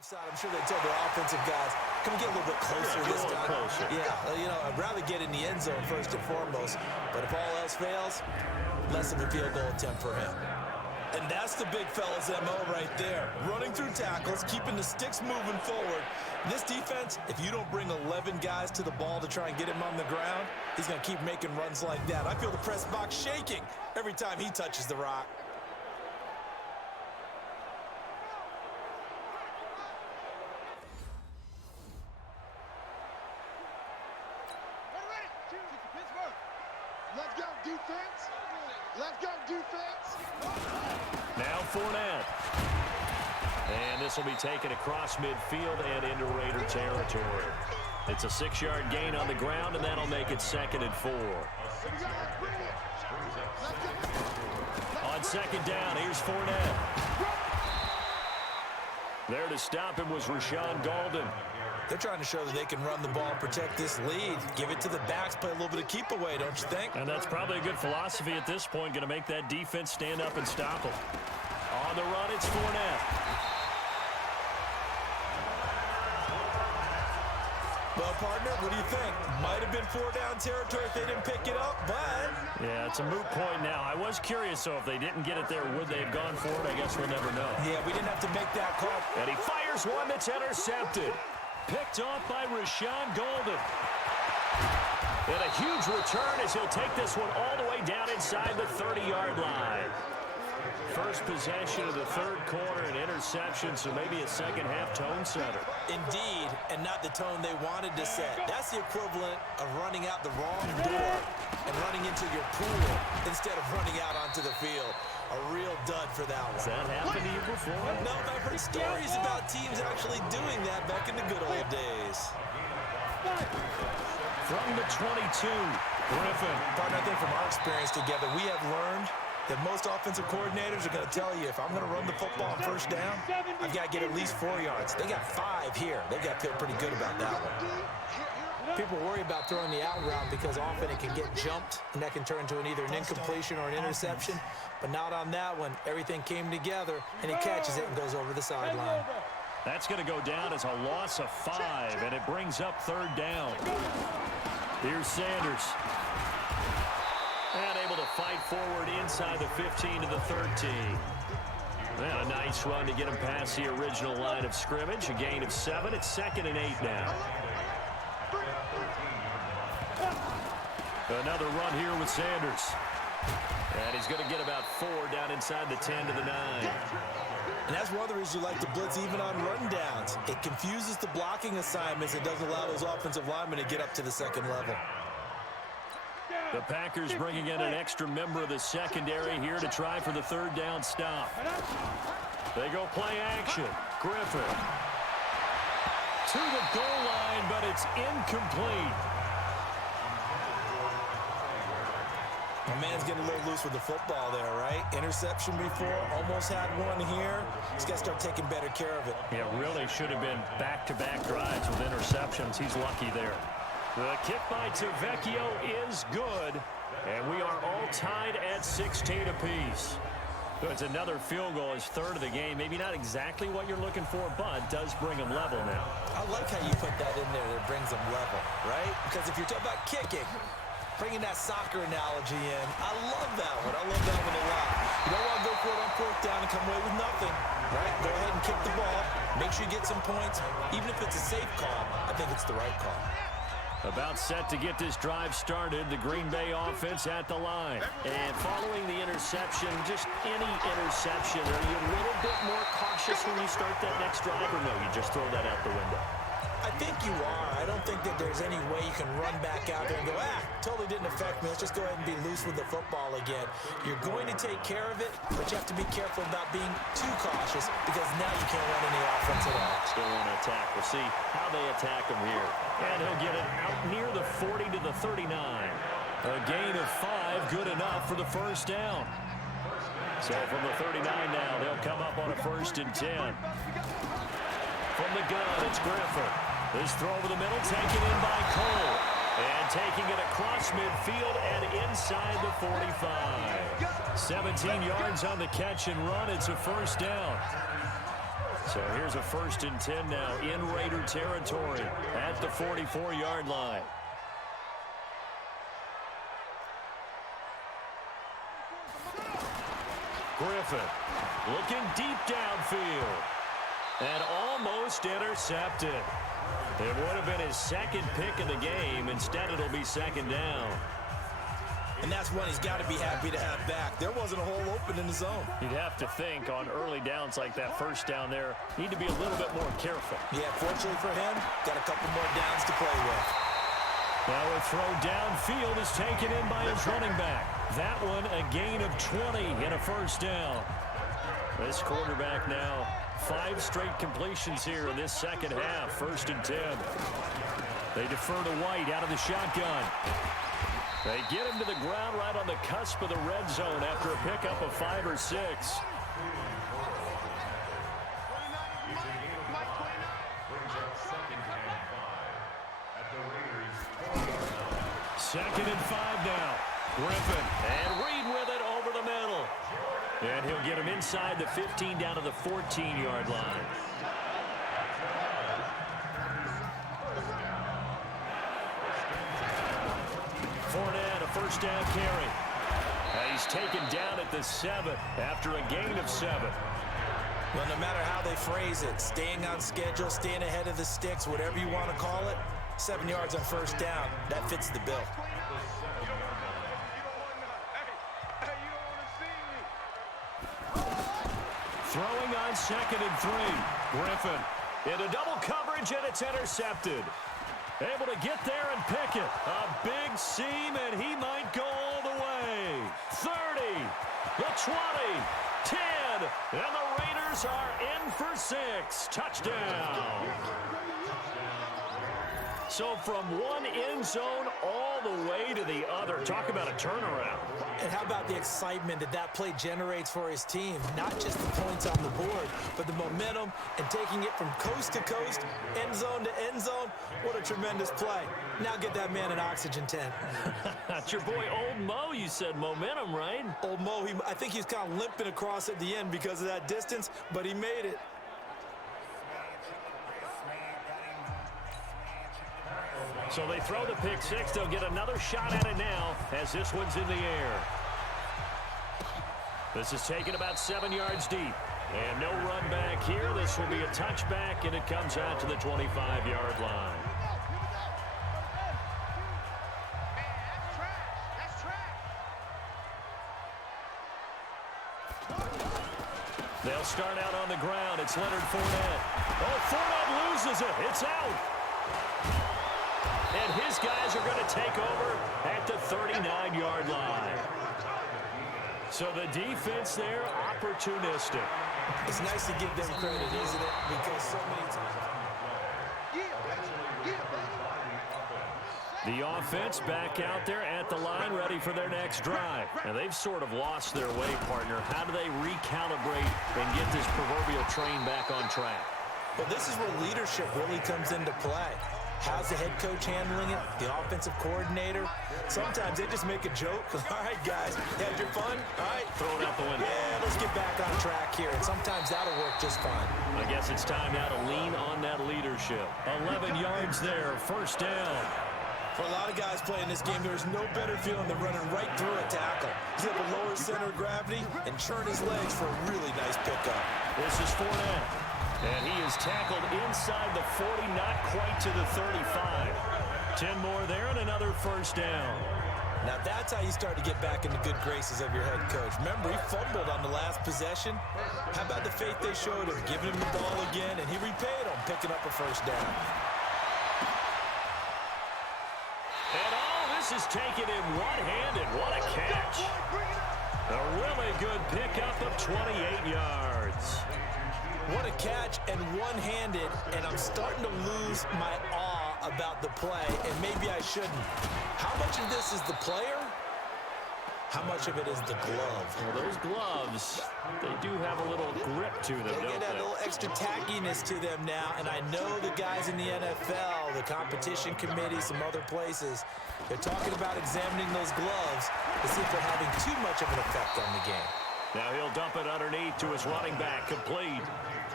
Side, I'm sure they told their offensive guys, can we get a little bit closer this time? Closer. Yeah, you know, I'd rather get in the end zone first and foremost, but if all else fails, less of a field goal attempt for him. And that's the big fella's MO right there. Running through tackles, keeping the sticks moving forward. This defense, if you don't bring 11 guys to the ball to try and get him on the ground, he's going to keep making runs like that. I feel the press box shaking every time he touches the rock. Let's go, defense. Let's go, defense. Now Fournette. And this will be taken across midfield and into Raider territory. It's a 6-yard gain on the ground, and that'll make it 2nd and 4. On 2nd down, here's Fournette. There to stop him was Rashawn Golden. They're trying to show that they can run the ball and protect this lead. Give it to the backs, play a little bit of keep away, don't you think? And that's probably a good philosophy at this point, going to make that defense stand up and stop them. On the run, it's Fournette. Well, partner, what do you think? Might have been 4-down territory if they didn't pick it up, but... Yeah, it's a moot point now. I was curious, so if they didn't get it there, would they have gone for it? I guess we'll never know. Yeah, we didn't have to make that call. And he fires one that's intercepted. Picked off by Rashawn Golden. And a huge return as he'll take this one all the way down inside the 30-yard line. First possession of the third quarter, an interception, so maybe a second-half tone setter. Indeed, and not the tone they wanted to set. That's the equivalent of running out the wrong door and running into your pool instead of running out onto the field. A real dud for that one. Has that happened to you before? No, but I've heard stories about teams actually doing that back in the good old days. From the 22, Griffin. Partner, I think from our experience together, we have learned that most offensive coordinators are going to tell you, if I'm going to run the football on first down, I've got to get at least 4 yards. They got 5 here. They've got to feel pretty good about that one. People worry about throwing the out route because often it can get jumped, and that can turn into either an incompletion or an interception. But not on that one. Everything came together, and he catches it and goes over the sideline. That's going to go down as a loss of 5, and it brings up 3rd down. Here's Sanders. And able to fight forward inside the 15 to the 13. And a nice run to get him past the original line of scrimmage. A gain of 7. It's 2nd and 8 now. Another run here with Sanders. And he's going to get about 4 down inside the 10 to the 9. And that's one of the reasons you like to blitz even on rundowns. It confuses the blocking assignments. It doesn't allow those offensive linemen to get up to the second level. The Packers bringing in an extra member of the secondary here to try for the 3rd down stop. They go play action. Griffin. To the goal line, but it's incomplete. My man's getting a little loose with the football there, right? Interception before, almost had one here. He's got to start taking better care of it. Yeah, really should have been back-to-back drives with interceptions. He's lucky there. The kick by Tavecchio is good, and we are all tied at 16 apiece. So it's another field goal, his 3rd of the game. Maybe not exactly what you're looking for, but does bring him level now. I like how you put that in there that brings him level, right? Because if you're talking about kicking, bringing that soccer analogy in, I love that one. I love that one a lot. You don't want to go for it on 4th down and come away with nothing, right? Go ahead and kick the ball. Make sure you get some points. Even if it's a safe call, I think it's the right call. About set to get this drive started, the Green Bay offense at the line. And following the interception, just any interception, are you a little bit more cautious when you start that next drive, or no, you just throw that out the window? I think you are. I don't think that there's any way you can run back out there and go, totally didn't affect me. Let's just go ahead and be loose with the football again. You're going to take care of it, but you have to be careful about being too cautious because now you can't run any offense at all. Still want to attack. We'll see how they attack him here. And he'll get it out near the 40 to the 39. A gain of 5, good enough for the 1st down. So from the 39 now, they'll come up on a 1st and 10. From the gun, it's Griffin. This throw over the middle, taken in by Cole. And taking it across midfield and inside the 45. 17 yards on the catch and run. It's a 1st down. So here's a 1st and 10 now in Raider territory at the 44-yard line. Griffin looking deep downfield and almost intercepted. It would have been his 2nd pick of the game. Instead, it'll be 2nd down. And that's one he's got to be happy to have back. There wasn't a hole open in the zone. You'd have to think on early downs like that 1st down there, need to be a little bit more careful. Yeah, fortunately for him, got a couple more downs to play with. Now a throw downfield is taken in by his running back. That one a gain of 20 in a 1st down. This quarterback now 5 straight completions here in this 2nd half. 1st and 10. They defer to White out of the shotgun. They get him to the ground right on the cusp of the red zone after a pickup of 5 or 6. Second and 5 now. Griffin and Reed with it over the middle. And he'll get him inside the 15 down to the 14-yard line. Fournette, a 1st down carry. He's taken down at the 7 after a gain of 7. Well, no matter how they phrase it, staying on schedule, staying ahead of the sticks, whatever you want to call it, 7 yards on 1st down, that fits the bill. Throwing on 2nd and 3. Griffin into double coverage, and it's intercepted. Able to get there and pick it. A big seam, and he might go all the way. 30, the 20, 10, and the Raiders are in for 6. Touchdown. So from one end zone all the way to the other. Talk about a turnaround. And how about the excitement that play generates for his team? Not just the points on the board, but the momentum and taking it from coast to coast, end zone to end zone. What a tremendous play. Now get that man an oxygen tent. That's your boy Old Mo. You said momentum, right? Old Mo, I think he's kind of limping across at the end because of that distance, but he made it. So they throw the pick 6. They'll get another shot at it now as this one's in the air. This is taken about 7 yards deep. And no run back here. This will be a touchback, and it comes out to the 25-yard line. They'll start out on the ground. It's Leonard Fournette. Oh, Fournette loses it. It's out. And his guys are going to take over at the 39-yard line. So the defense there, opportunistic. It's nice to give them credit, isn't it? Because so many times. The offense back out there at the line, ready for their next drive. And they've sort of lost their way, partner. How do they recalibrate and get this proverbial train back on track? Well, this is where leadership really comes into play. How's the head coach handling it? The offensive coordinator? Sometimes they just make a joke. All right, guys, had your fun? All right. Throw it out the window. Yeah, let's get back on track here. And sometimes that'll work just fine. I guess it's time now to lean on that leadership. 11 yards there, 1st down. For a lot of guys playing this game, there's no better feeling than running right through a tackle. He's able to lower his center of gravity and churn his legs for a really nice pickup. This is Fournette. And he is tackled inside the 40, not quite to the 35. 10 more there and another 1st down. Now that's how you start to get back in the good graces of your head coach. Remember, he fumbled on the last possession. How about the faith they showed him, giving him the ball again, and he repaid him, picking up a 1st down. And all this is taken in one-handed. What a catch. A really good pickup of 28 yards. What a catch and one-handed, and I'm starting to lose my awe about the play, and maybe I shouldn't. How much of this is the player? How much of it is the glove? Well, those gloves, they do have a little grip to them, They don't get that little extra tackiness to them now, and I know the guys in the NFL, the competition committee, some other places, they're talking about examining those gloves to see if they're having too much of an effect on the game. Now he'll dump it underneath to his running back, complete.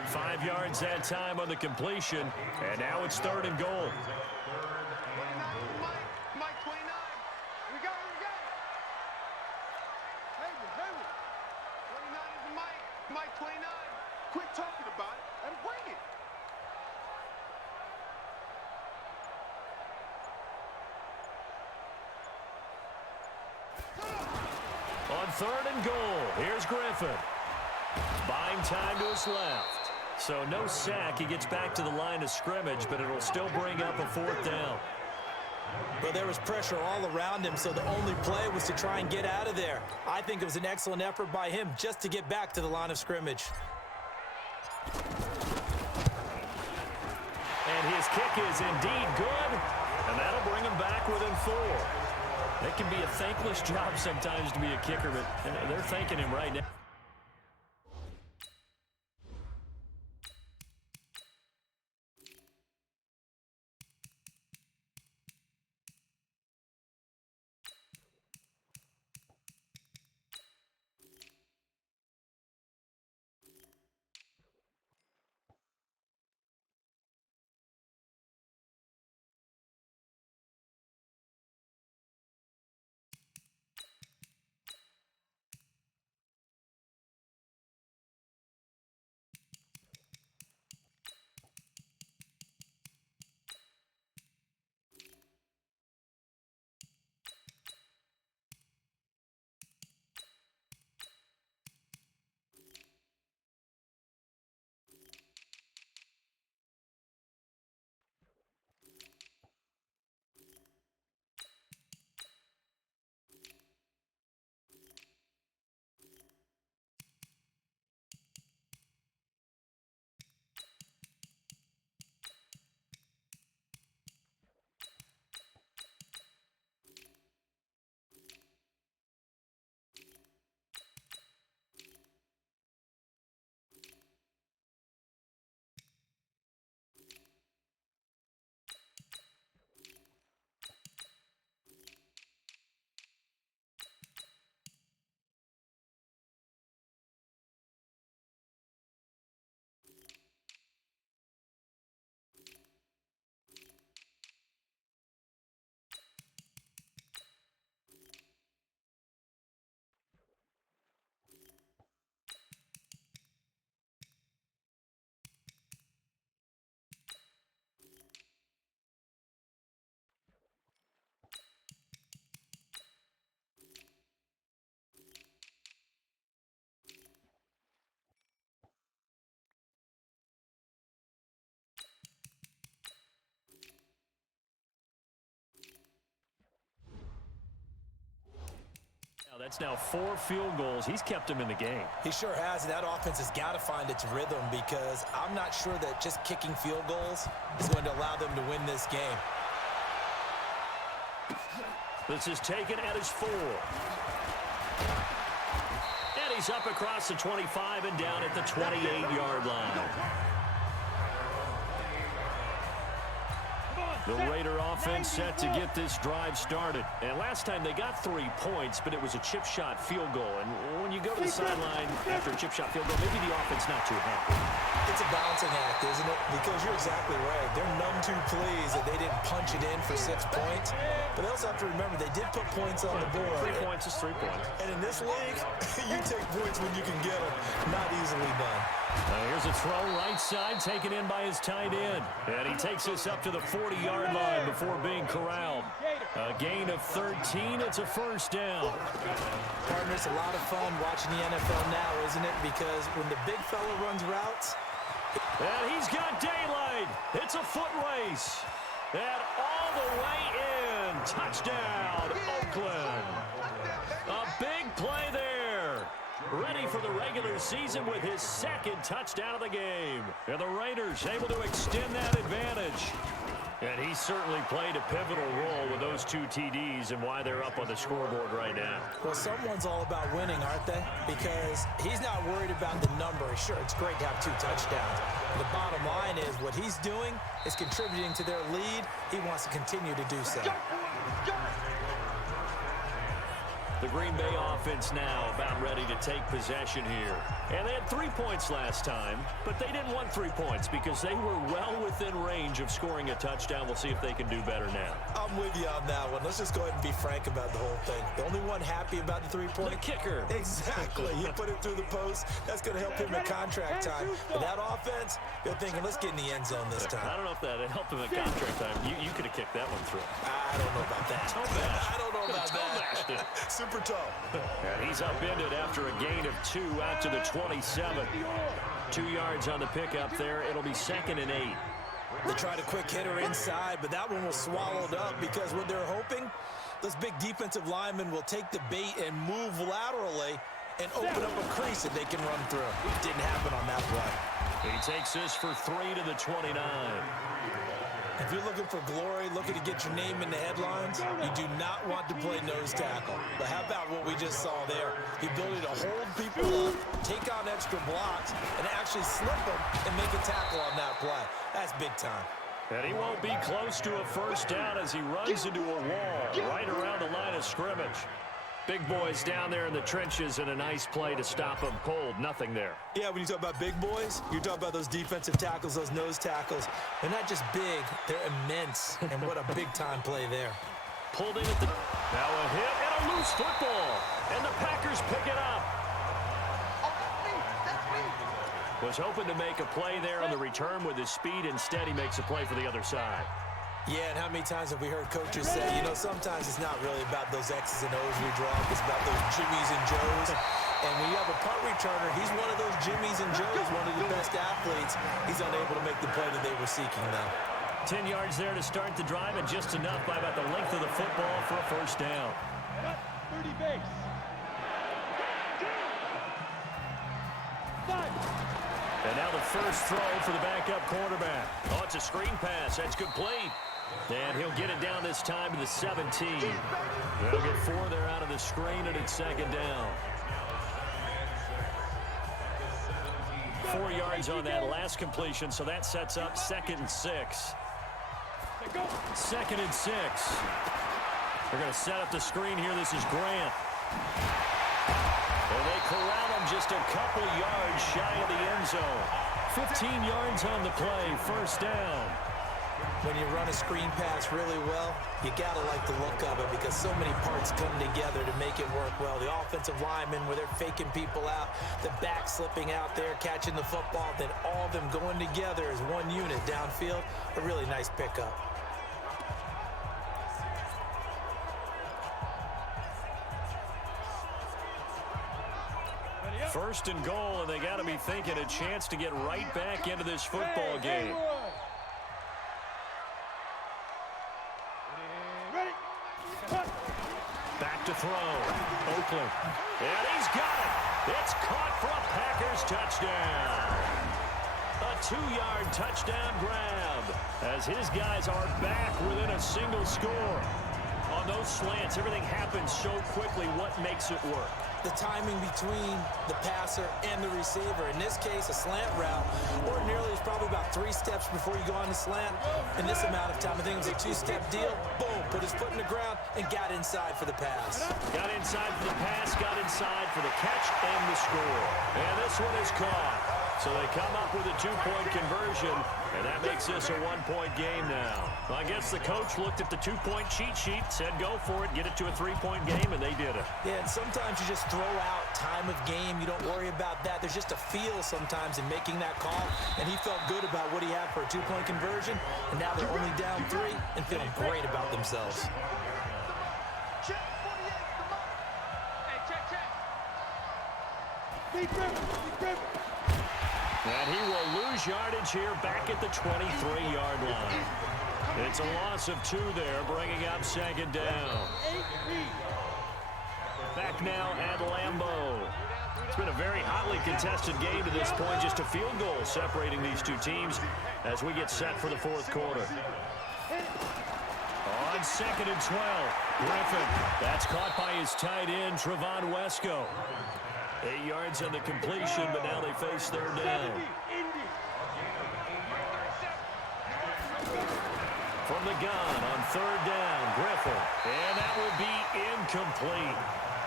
5 yards that time on the completion, and now it's 3rd and goal. Mike 29. We got it. Hey, 29 is the Mike. Mike 29. Quit talking about it and bring it. On 3rd and goal, here's Griffin. Buying time to his left. So no sack. He gets back to the line of scrimmage, but it'll still bring up a 4th down. Well, there was pressure all around him, so the only play was to try and get out of there. I think it was an excellent effort by him just to get back to the line of scrimmage. And his kick is indeed good, and that'll bring him back within 4. It can be a thankless job sometimes to be a kicker, but they're thanking him right now. That's now 4 field goals. He's kept him in the game. He sure has, and that offense has got to find its rhythm because I'm not sure that just kicking field goals is going to allow them to win this game. This is taken at his 4. And he's up across the 25 and down at the 28-yard line. The Raider offense set to get this drive started. And last time they got 3 points, but it was a chip shot field goal. And when you go to the sideline after a chip shot field goal, maybe the offense not too happy. It's a balancing act, isn't it? Because you're exactly right. They're none too pleased that they didn't punch it in for 6 points. But they also have to remember they did put points on the board. 3 points is 3 points. And in this league, you take points when you can get them. Not easily done. Here's a throw right side taken in by his tight end. And he takes this up to the 40-yard line before being corralled. A gain of 13. It's a 1st down. Partner, it's a lot of fun watching the NFL now, isn't it? Because when the big fella runs routes. And he's got daylight. It's a foot race. And all the way in. Touchdown, Oakland. A big play there. Ready for the regular season with his 2nd touchdown of the game. And the Raiders able to extend that advantage. And he certainly played a pivotal role with those 2 TDs and why they're up on the scoreboard right now. Well, someone's all about winning, aren't they? Because he's not worried about the number. Sure, it's great to have 2 touchdowns. The bottom line is what he's doing is contributing to their lead. He wants to continue to do so. The Green Bay offense now about ready to take possession here. And they had 3 points last time, but they didn't want 3 points because they were well within range of scoring a touchdown. We'll see if they can do better now. I'm with you on that one. Let's just go ahead and be frank about the whole thing. The only one happy about the three-point? The kicker. Exactly. He put it through the post. That's going to help him at contract time. But that offense, they're thinking, let's get in the end zone this time. I don't know if that helped him at contract time. You could have kicked that one through. I don't know about that. I don't know about that. Super toe. And he's upended after a gain of 2 out to the 27. 2 yards on the pickup there. It'll be 2nd and 8. They tried a quick hitter inside, but that one was swallowed up because what they're hoping, those big defensive linemen will take the bait and move laterally and open up a crease that they can run through. Didn't happen on that play. He takes this for 3 to the 29. If you're looking for glory, looking to get your name in the headlines, you do not want to play nose tackle. But how about what we just saw there? The ability to hold people up, take on extra blocks, and actually slip them and make a tackle on that play. That's big time. And he won't be close to a first down as he runs into a wall right around the line of scrimmage. Big boys down there in the trenches, and a nice play to stop him cold. Nothing there. Yeah, when you talk about big boys, you're talking about those defensive tackles, those nose tackles. They're not just big, they're immense. And what a big-time play there. Pulled in at the... Now a hit and a loose football. And the Packers pick it up. Was hoping to make a play there on the return with his speed. Instead, he makes a play for the other side. Yeah, and how many times have we heard coaches say, you know, sometimes it's not really about those X's and O's we draw. It's about those Jimmies and Joes. And when you have a punt returner, he's one of those Jimmies and Joes, one of the best athletes. He's unable to make the play that they were seeking, though. 10 yards there to start the drive, and just enough by about the length of the football for a first down. 30 base. 5. And now the first throw for the backup quarterback. Oh, it's a screen pass. That's complete. And he'll get it down this time to the 17. They'll get 4 there out of the screen, and it's 2nd down. 4 yards on that last completion, so that sets up 2nd and 6. 2nd and 6. They're going to set up the screen here. This is Grant. And they corral him just a couple yards shy of the end zone. 15 yards on the play, first down. When you run a screen pass really well, you got to like the look of it because so many parts come together to make it work well. The offensive linemen, where they're faking people out, the back slipping out there, catching the football, then all of them going together as one unit downfield. A really nice pickup. First and goal, and they got to be thinking a chance to get right back into this football game. Back to throw. Oakland. And he's got it. It's caught for a Packers touchdown. A 2-yard touchdown grab as his guys are back within a single score. On those slants, everything happens so quickly. What makes it work? The timing between the passer and the receiver. In this case, a slant route. Ordinarily, it's probably about 3 steps before you go on the slant. In this amount of time, I think it was a 2-step deal. Boom, put his foot in the ground and got inside for the pass. Got inside for the pass, got inside for the catch and the score. And this one is caught. So they come up with a 2-point conversion, and that makes this a 1-point game now. Well, I guess the coach looked at the 2-point cheat sheet, said go for it, get it to a 3-point game, and they did it. Yeah, and sometimes you just throw out time of game. You don't worry about that. There's just a feel sometimes in making that call, and he felt good about what he had for a 2-point conversion, and now they're only down 3 and feeling great about themselves. Check 48, the mark. Hey, check. Deep river. And he will lose yardage here back at the 23-yard line. It's a loss of 2 there, bringing up 2nd down. Back now at Lambeau. It's been a very hotly contested game to this point. Just a field goal separating these two teams as we get set for the 4th quarter. On 2nd and 12, Griffin. That's caught by his tight end, Trevon Wesco. 8 yards on the completion, but now they face 3rd down. From the gun on 3rd down, Griffin. And that will be incomplete.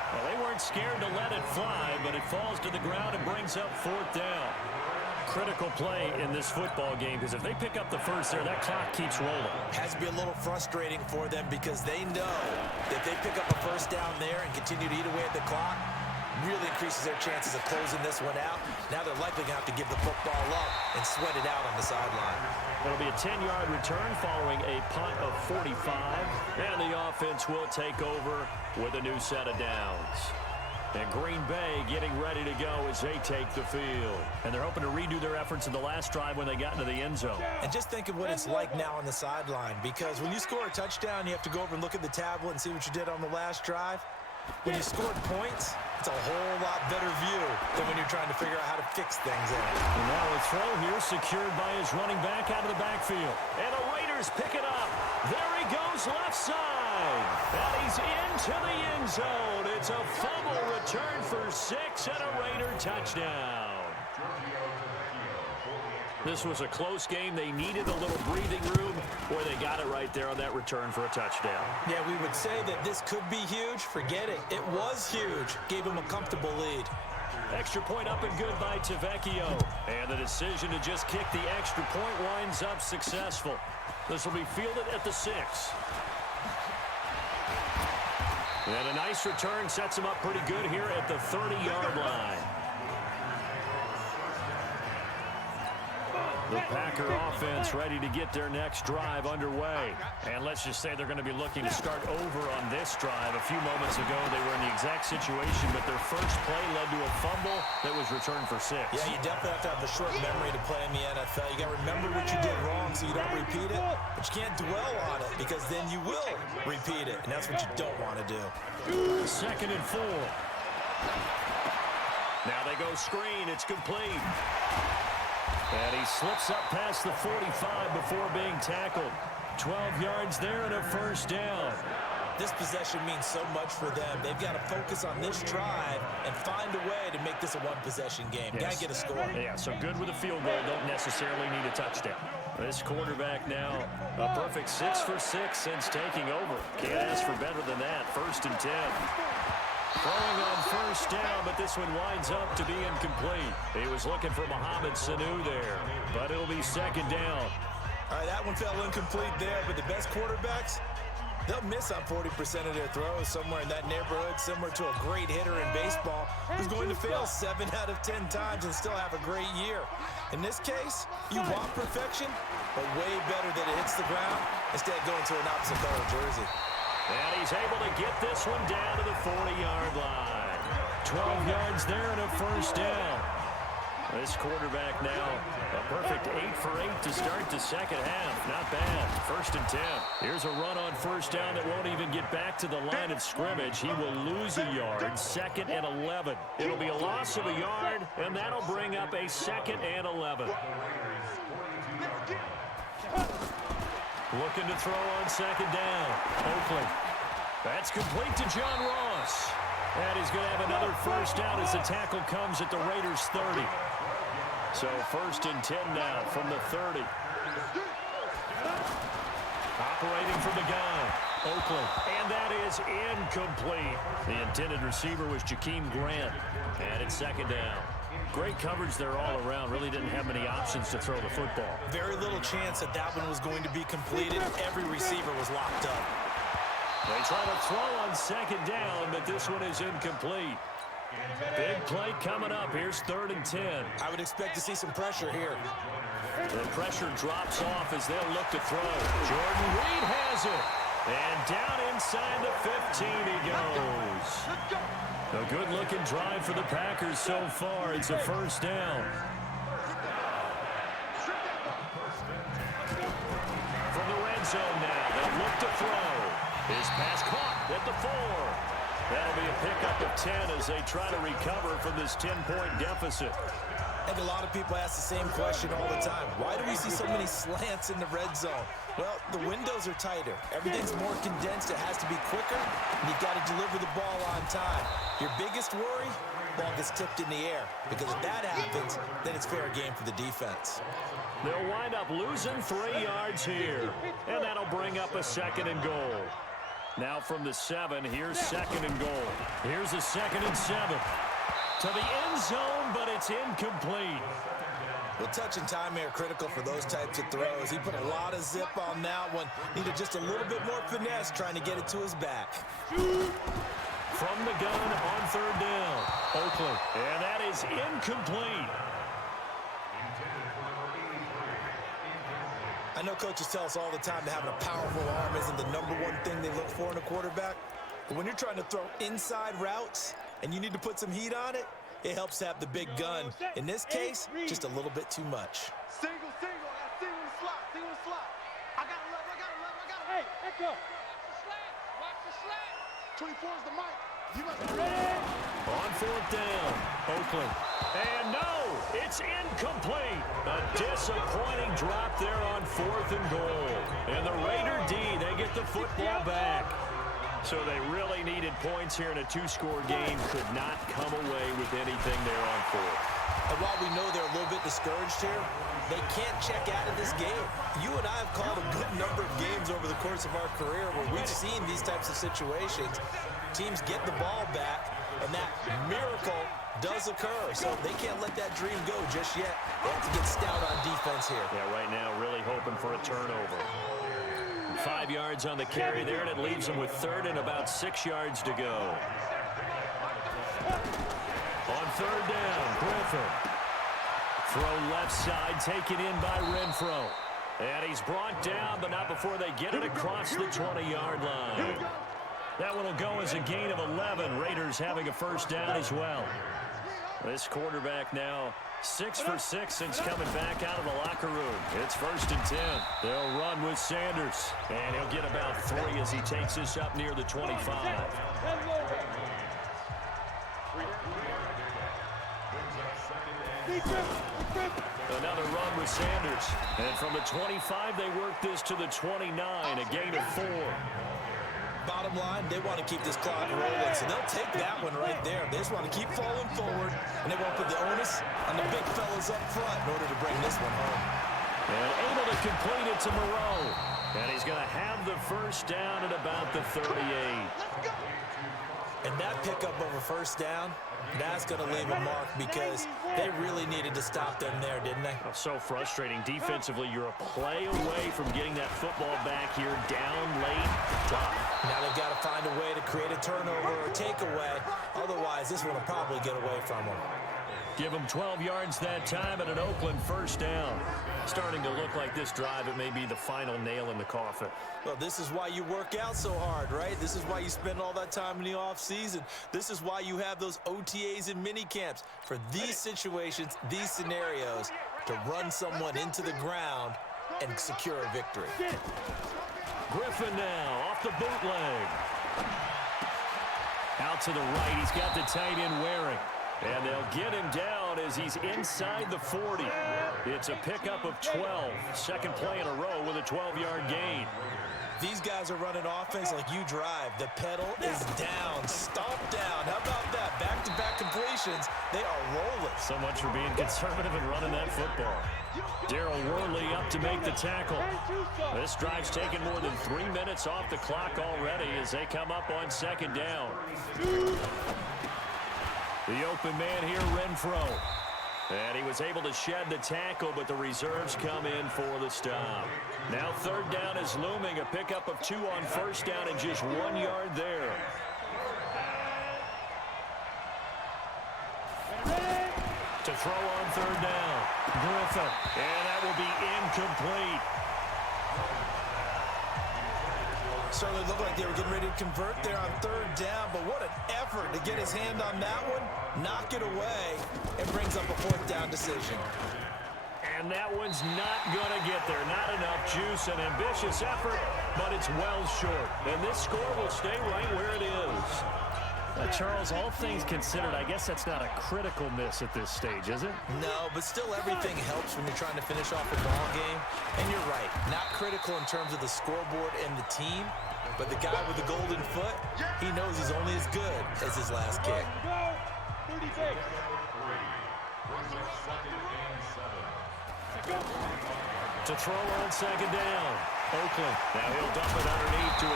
Well, they weren't scared to let it fly, but it falls to the ground and brings up 4th down. Critical play in this football game, because if they pick up the first there, that clock keeps rolling. Has to be a little frustrating for them because they know that they pick up a first down there and continue to eat away at the clock, really increases their chances of closing this one out. Now they're likely going to have to give the football up and sweat it out on the sideline. It'll be a 10-yard return following a punt of 45, and the offense will take over with a new set of downs. And Green Bay getting ready to go as they take the field. And they're hoping to redo their efforts in the last drive when they got into the end zone. And just think of what it's like now on the sideline, because when you score a touchdown, you have to go over and look at the tablet and see what you did on the last drive. When you scored points, it's a whole lot better view than when you're trying to figure out how to fix things in. And now a throw here secured by his running back out of the backfield. And the Raiders pick it up. There he goes left side. And he's into the end zone. It's a fumble return for 6 and a Raider touchdown. This was a close game. They needed a little breathing room, where they got it right there on that return for a touchdown. Yeah, we would say that this could be huge. Forget it. It was huge. Gave him a comfortable lead. Extra point up and good by Tavecchio. And the decision to just kick the extra point winds up successful. This will be fielded at the 6. And a nice return sets him up pretty good here at the 30-yard line. The Packer offense ready to get their next drive underway. And let's just say they're going to be looking to start over on this drive. A few moments ago, they were in the exact situation, but their first play led to a fumble that was returned for 6. Yeah, you definitely have to have the short memory to play in the NFL. You got to remember what you did wrong so you don't repeat it, but you can't dwell on it because then you will repeat it, and that's what you don't want to do. 2nd and 4. Now they go screen. It's complete. And he slips up past the 45 before being tackled. 12 yards there and a first down. This possession means so much for them. They've got to focus on this drive and find a way to make this a one-possession game. Yes. Got to get a score. Yeah, so good with a field goal. Don't necessarily need a touchdown. This quarterback now a perfect 6 for 6 since taking over. Can't ask for better than that. 1st and 10. Throwing on first down, but this one winds up to be incomplete. He was looking for Mohamed Sanu there, but it'll be 2nd down. All right, that one fell incomplete there, but the best quarterbacks, they'll miss on 40% of their throws, somewhere in that neighborhood, similar to a great hitter in baseball who's going to fail 7 out of 10 times and still have a great year. In this case, you want perfection, but way better that it hits the ground instead of going to an opposite color jersey. And he's able to get this one down to the 40-yard line. 12 yards there and a first down. This quarterback now a perfect 8 for 8 to start the second half. Not bad. 1st and 10. Here's a run on first down that won't even get back to the line of scrimmage. He will lose a yard. 2nd and 11. It'll be a loss of a yard, and that'll bring up a 2nd and 11. Looking to throw on 2nd down. Oakland. That's complete to John Ross. And he's going to have another first down as the tackle comes at the Raiders' 30. So 1st and 10 now from the 30. Operating from the gun, Oakland. And that is incomplete. The intended receiver was Jakeem Grant. And it's 2nd down. Great coverage there all around. Really didn't have many options to throw the football. Very little chance that that one was going to be completed. Every receiver was locked up. They try to throw on 2nd down, but this one is incomplete. Big play coming up. Here's 3rd and 10. I would expect to see some pressure here. The pressure drops off as they'll look to throw. Jordan Reed has it. And down inside the 15 he goes. A good-looking drive for the Packers so far. It's a first down. From the red zone now, they'll look to throw. His pass caught at the 4. That'll be a pickup of 10 as they try to recover from this 10-point deficit. I think a lot of people ask the same question all the time. Why do we see so many slants in the red zone? Well, the windows are tighter. Everything's more condensed. It has to be quicker, and you've got to deliver the ball on time. Your biggest worry? Ball gets tipped in the air. Because if that happens, then it's fair game for the defense. They'll wind up losing 3 yards here. And that'll bring up a 2nd and goal. Now from the 7, here's 2nd and goal. Here's a 2nd and 7. To the end zone, but it's incomplete. Well, touch and timing are critical for those types of throws. He put a lot of zip on that one. Needed just a little bit more finesse trying to get it to his back. From the gun on 3rd down, Oakland. And that is incomplete. I know coaches tell us all the time that having a powerful arm isn't the #1 thing they look for in a quarterback. But when you're trying to throw inside routes and you need to put some heat on it, it helps to have the big gun. In this case, just a little bit too much. Single. I got single in the slot. I got 11. Hey, echo. Watch the slant. 24 is the mic. You must be Ready? On 4th down, Oakland. And no, it's incomplete. A disappointing drop there on 4th and goal. And the Raider D, they get the football back. So they really needed points here in a 2-score game. Could not come away with anything there on 4th. And while we know they're a little bit discouraged here, they can't check out of this game. You and I have called a good number of games over the course of our career where we've seen these types of situations. Teams get the ball back, and that miracle does occur. So they can't let that dream go just yet. They have to get stout on defense here. Yeah, right now really hoping for a turnover. 5 yards on the carry there, and it leaves them with 3rd and about 6 yards to go. On 3rd down, Griffin. Throw left side, taken in by Renfro. And he's brought down, but not before they get it across the 20-yard line. That one will go as a gain of 11. Raiders having a 1st down as well. This quarterback now 6 for 6 since coming back out of the locker room. It's 1st and 10. They'll run with Sanders. And he'll get about 3 as he takes this up near the 25. Another run with Sanders. And from the 25, they work this to the 29, a gain of 4. Bottom line, they want to keep this clock rolling, so they'll take that one right there. They just want to keep falling forward, and they won't put the onus on the big fellas up front in order to bring this one home. And able to complete it to Moreau. And he's going to have the 1st down at about the 38. And that pickup of a 1st down, that's going to leave a mark because they really needed to stop them there, didn't they? Oh, so frustrating. Defensively, you're a play away from getting that football back here down late. Tough. Now they've got to find a way to create a turnover or takeaway. Otherwise, this one will probably get away from them. Give them 12 yards that time and an Oakland 1st down. Starting to look like this drive, it may be the final nail in the coffin. Well, this is why you work out so hard, right? This is why you spend all that time in the offseason. This is why you have those OTAs and mini camps for these situations, these scenarios, to run someone into the ground and secure a victory. Griffin now off the bootleg. Out to the right, he's got the tight end Waring. And they'll get him down as he's inside the 40. It's a pickup of 12. 2nd play in a row with a 12-yard gain. These guys are running offense like you drive. The pedal is down, stomped down. How about that? Back-to-back completions. They are rolling. So much for being conservative and running that football. Darryl Worley up to make the tackle. This drive's taken more than 3 minutes off the clock already as they come up on 2nd down. The open man here, Renfro. And he was able to shed the tackle, but the reserves come in for the stop. Now 3rd down is looming, a pickup of 2 on 1st down and just 1 yard there. To throw on 3rd down, Griffin. And that will be incomplete. Certainly looked like they were getting ready to convert there on 3rd down, but what an effort to get his hand on that one, knock it away, and brings up a 4th down decision. And that one's not going to get there. Not enough juice, an ambitious effort, but it's well short. And this score will stay right where it is. Charles, all things considered, I guess that's not a critical miss at this stage, is it? No, but still everything helps when you're trying to finish off a ball game. And you're right, not critical in terms of the scoreboard and the team, but the guy with the golden foot, he knows he's only as good as his last kick. To throw on 2nd down, Oakland. Now he'll dump it underneath to a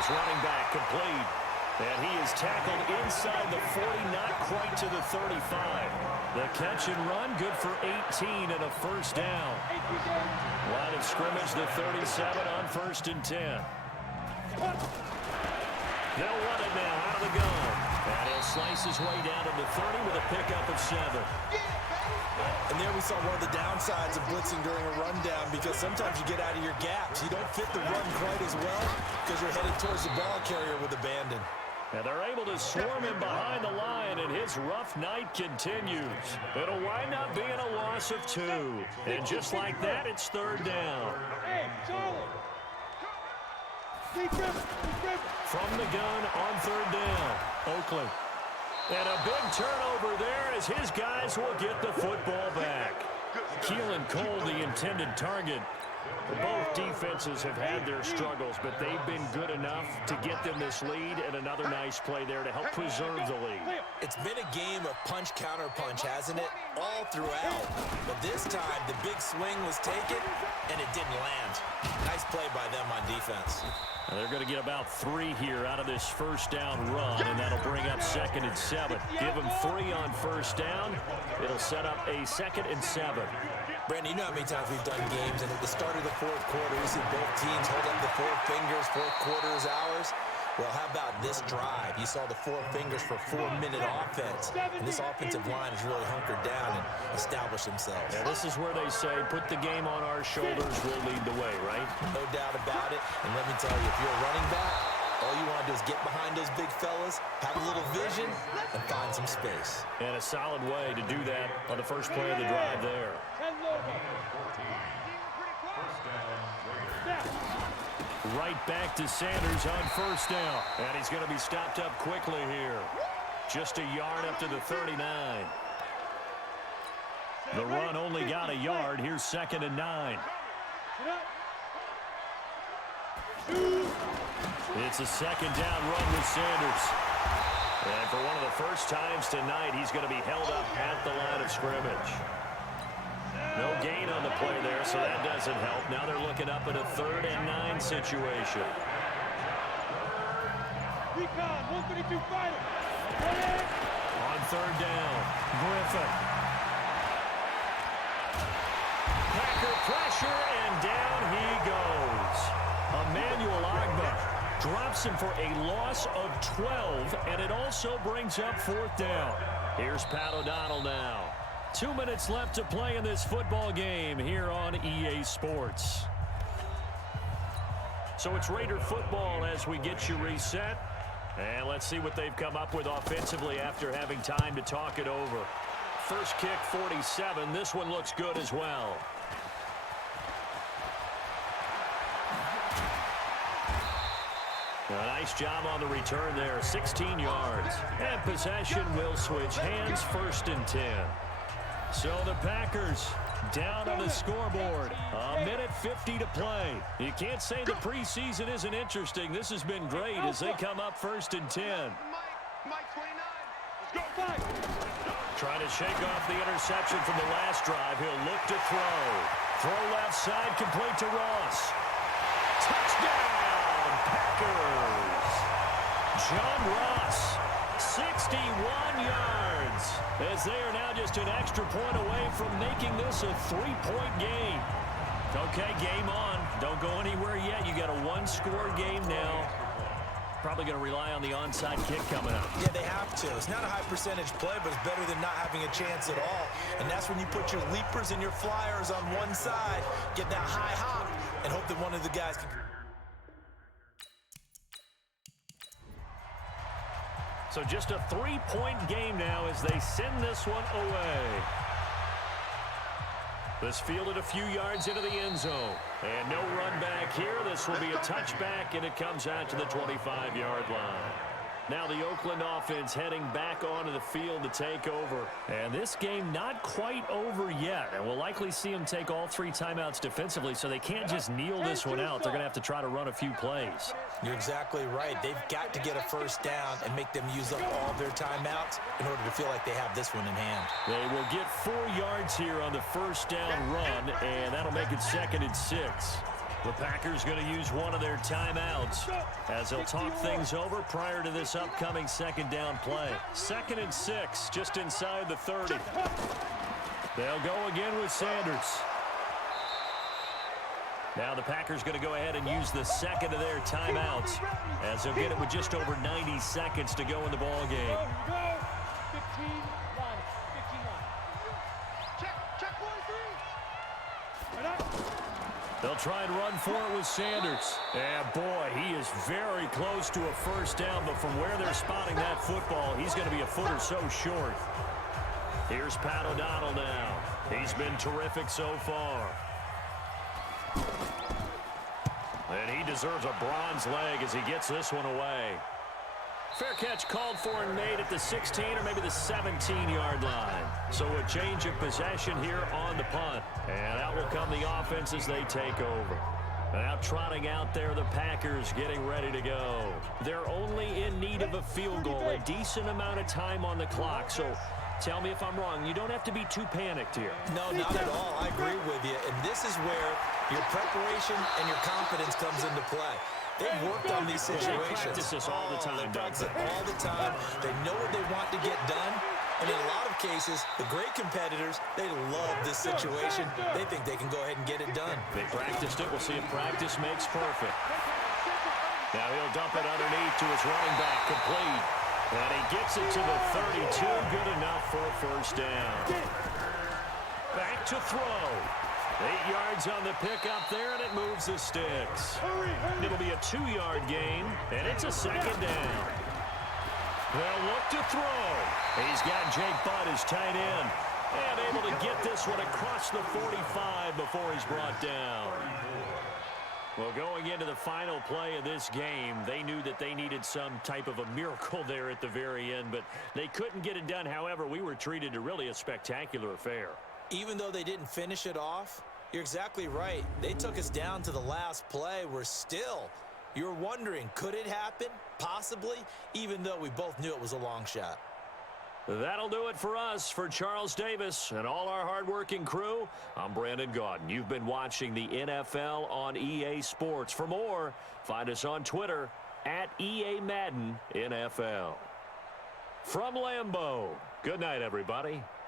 His running back complete. And he is tackled inside the 40, not quite to the 35. The catch and run, good for 18 and a first down. Line of scrimmage, the 37 on 1st and 10. They'll run it now out of the gun. And he'll slice his way down to the 30 with a pickup of 7. And there we saw one of the downsides of blitzing during a rundown, because sometimes you get out of your gaps. You don't fit the run quite as well because you're headed towards the ball carrier with abandon. And they're able to swarm him behind the line, and his rough night continues. It'll wind up being a loss of 2. And just like that, it's 3rd down. Hey, Charlie. From the gun on 3rd down, Oakland. And a big turnover there as his guys will get the football back. Keelan Cole, the intended target. Both defenses have had their struggles, but they've been good enough to get them this lead, and another nice play there to help preserve the lead. It's been a game of punch-counter-punch, hasn't it? All throughout. But this time, the big swing was taken, and it didn't land. Nice play by them on defense. Now they're going to get about 3 here out of this first down run, and that'll bring up 2nd and 7. Give them 3 on first down. It'll set up a 2nd and 7. Brandon, you know how many times we've done games, and at the start of the 4th quarter, we see both teams hold up the 4 fingers, 4th quarter is ours. Well, how about this drive? You saw the 4 fingers for 4-minute offense, and this offensive line has really hunkered down and established themselves. Yeah, this is where they say, put the game on our shoulders, we'll lead the way, right? No doubt about it, and let me tell you, if you're a running back, all you want to do is get behind those big fellas, have a little vision, and find some space. And a solid way to do that on the first play of the drive there. Right back to Sanders on first down. And he's going to be stopped up quickly here. Just a yard up to the 39. The run only got a yard. Here's 2nd and 9. It's a 2nd down run with Sanders. And for one of the first times tonight, he's going to be held up at the line of scrimmage. No gain on the play there, so that doesn't help. Now they're looking up at a 3rd and 9 situation. Recon, 132 fighter. On 3rd down, Griffin. Packer pressure, and down he goes. Emmanuel Ogbah drops him for a loss of 12, and it also brings up 4th down. Here's Pat O'Donnell now. 2 minutes left to play in this football game here on EA Sports. So it's Raider football as we get you reset. And let's see what they've come up with offensively after having time to talk it over. First kick, 47. This one looks good as well. A nice job on the return there. 16 yards. And possession will switch hands, 1st and 10. So the Packers down on the scoreboard. A minute 50 to play. You can't say the preseason isn't interesting. This has been great as they come up 1st and 10. Trying to shake off the interception from the last drive. He'll look to throw. Throw left side, complete to Ross. Touchdown, Packers. John Ross, 61 yards. As they are now just an extra point away from making this a 3-point game. Okay, game on. Don't go anywhere yet. You got a 1-score game now. Probably going to rely on the onside kick coming up. Yeah, they have to. It's not a high percentage play, but it's better than not having a chance at all. And that's when you put your leapers and your flyers on one side, get that high hop, and hope that one of the guys can... So just a 3-point game now as they send this one away. This fielded a few yards into the end zone. And no run back here. This will be a touchback, and it comes out to the 25-yard line. Now the Oakland offense heading back onto the field to take over. And this game not quite over yet. And we'll likely see them take all 3 timeouts defensively, so they can't just kneel this one out. They're going to have to try to run a few plays. You're exactly right. They've got to get a first down and make them use up all their timeouts in order to feel like they have this one in hand. They will get 4 yards here on the first down run, and that'll make it 2nd and 6. The Packers going to use one of their timeouts as they'll talk things over prior to this upcoming second down play. 2nd and 6, just inside the 30. They'll go again with Sanders. Now the Packers going to go ahead and use the second of their timeouts as they'll get it with just over 90 seconds to go in the ball game. 15-1. Check 1-3. They'll try and run for it with Sanders. And boy, he is very close to a first down, but from where they're spotting that football, he's going to be a foot or so short. Here's Pat O'Donnell now. He's been terrific so far. And he deserves a bronze leg as he gets this one away. Fair catch called for and made at the 16 or maybe the 17-yard line. So a change of possession here on the punt. And out will come the offense as they take over. Now trotting out there the Packers getting ready to go. They're only in need of a field goal, a decent amount of time on the clock. So tell me if I'm wrong. You don't have to be too panicked here. No, not at all. I agree with you. And this is where your preparation and your confidence comes into play. They've worked on these situations. They practice this all the time. They practice it all the time. They know what they want to get done. And in a lot of cases, the great competitors, they love this situation. They think they can go ahead and get it done. They practiced it. We'll see if practice makes perfect. Now he'll dump it underneath to his running back, complete. And he gets it to the 32, good enough for a first down. Back to throw. 8 yards on the pickup there, and it moves the sticks. It'll be a 2-yard gain, and it's a second down. They'll look to throw. He's got Jake Butt, his tight end, and able to get this one across the 45 before he's brought down. Well, going into the final play of this game, they knew that they needed some type of a miracle there at the very end, but they couldn't get it done. However, we were treated to really a spectacular affair. Even though they didn't finish it off, you're exactly right. They took us down to the last play. We're still, you're wondering, could it happen? Possibly, even though we both knew it was a long shot. That'll do it for us. For Charles Davis and all our hardworking crew, I'm Brandon Gaudin. You've been watching the NFL on EA Sports. For more, find us on Twitter at EA Madden NFL. From Lambeau, good night, everybody.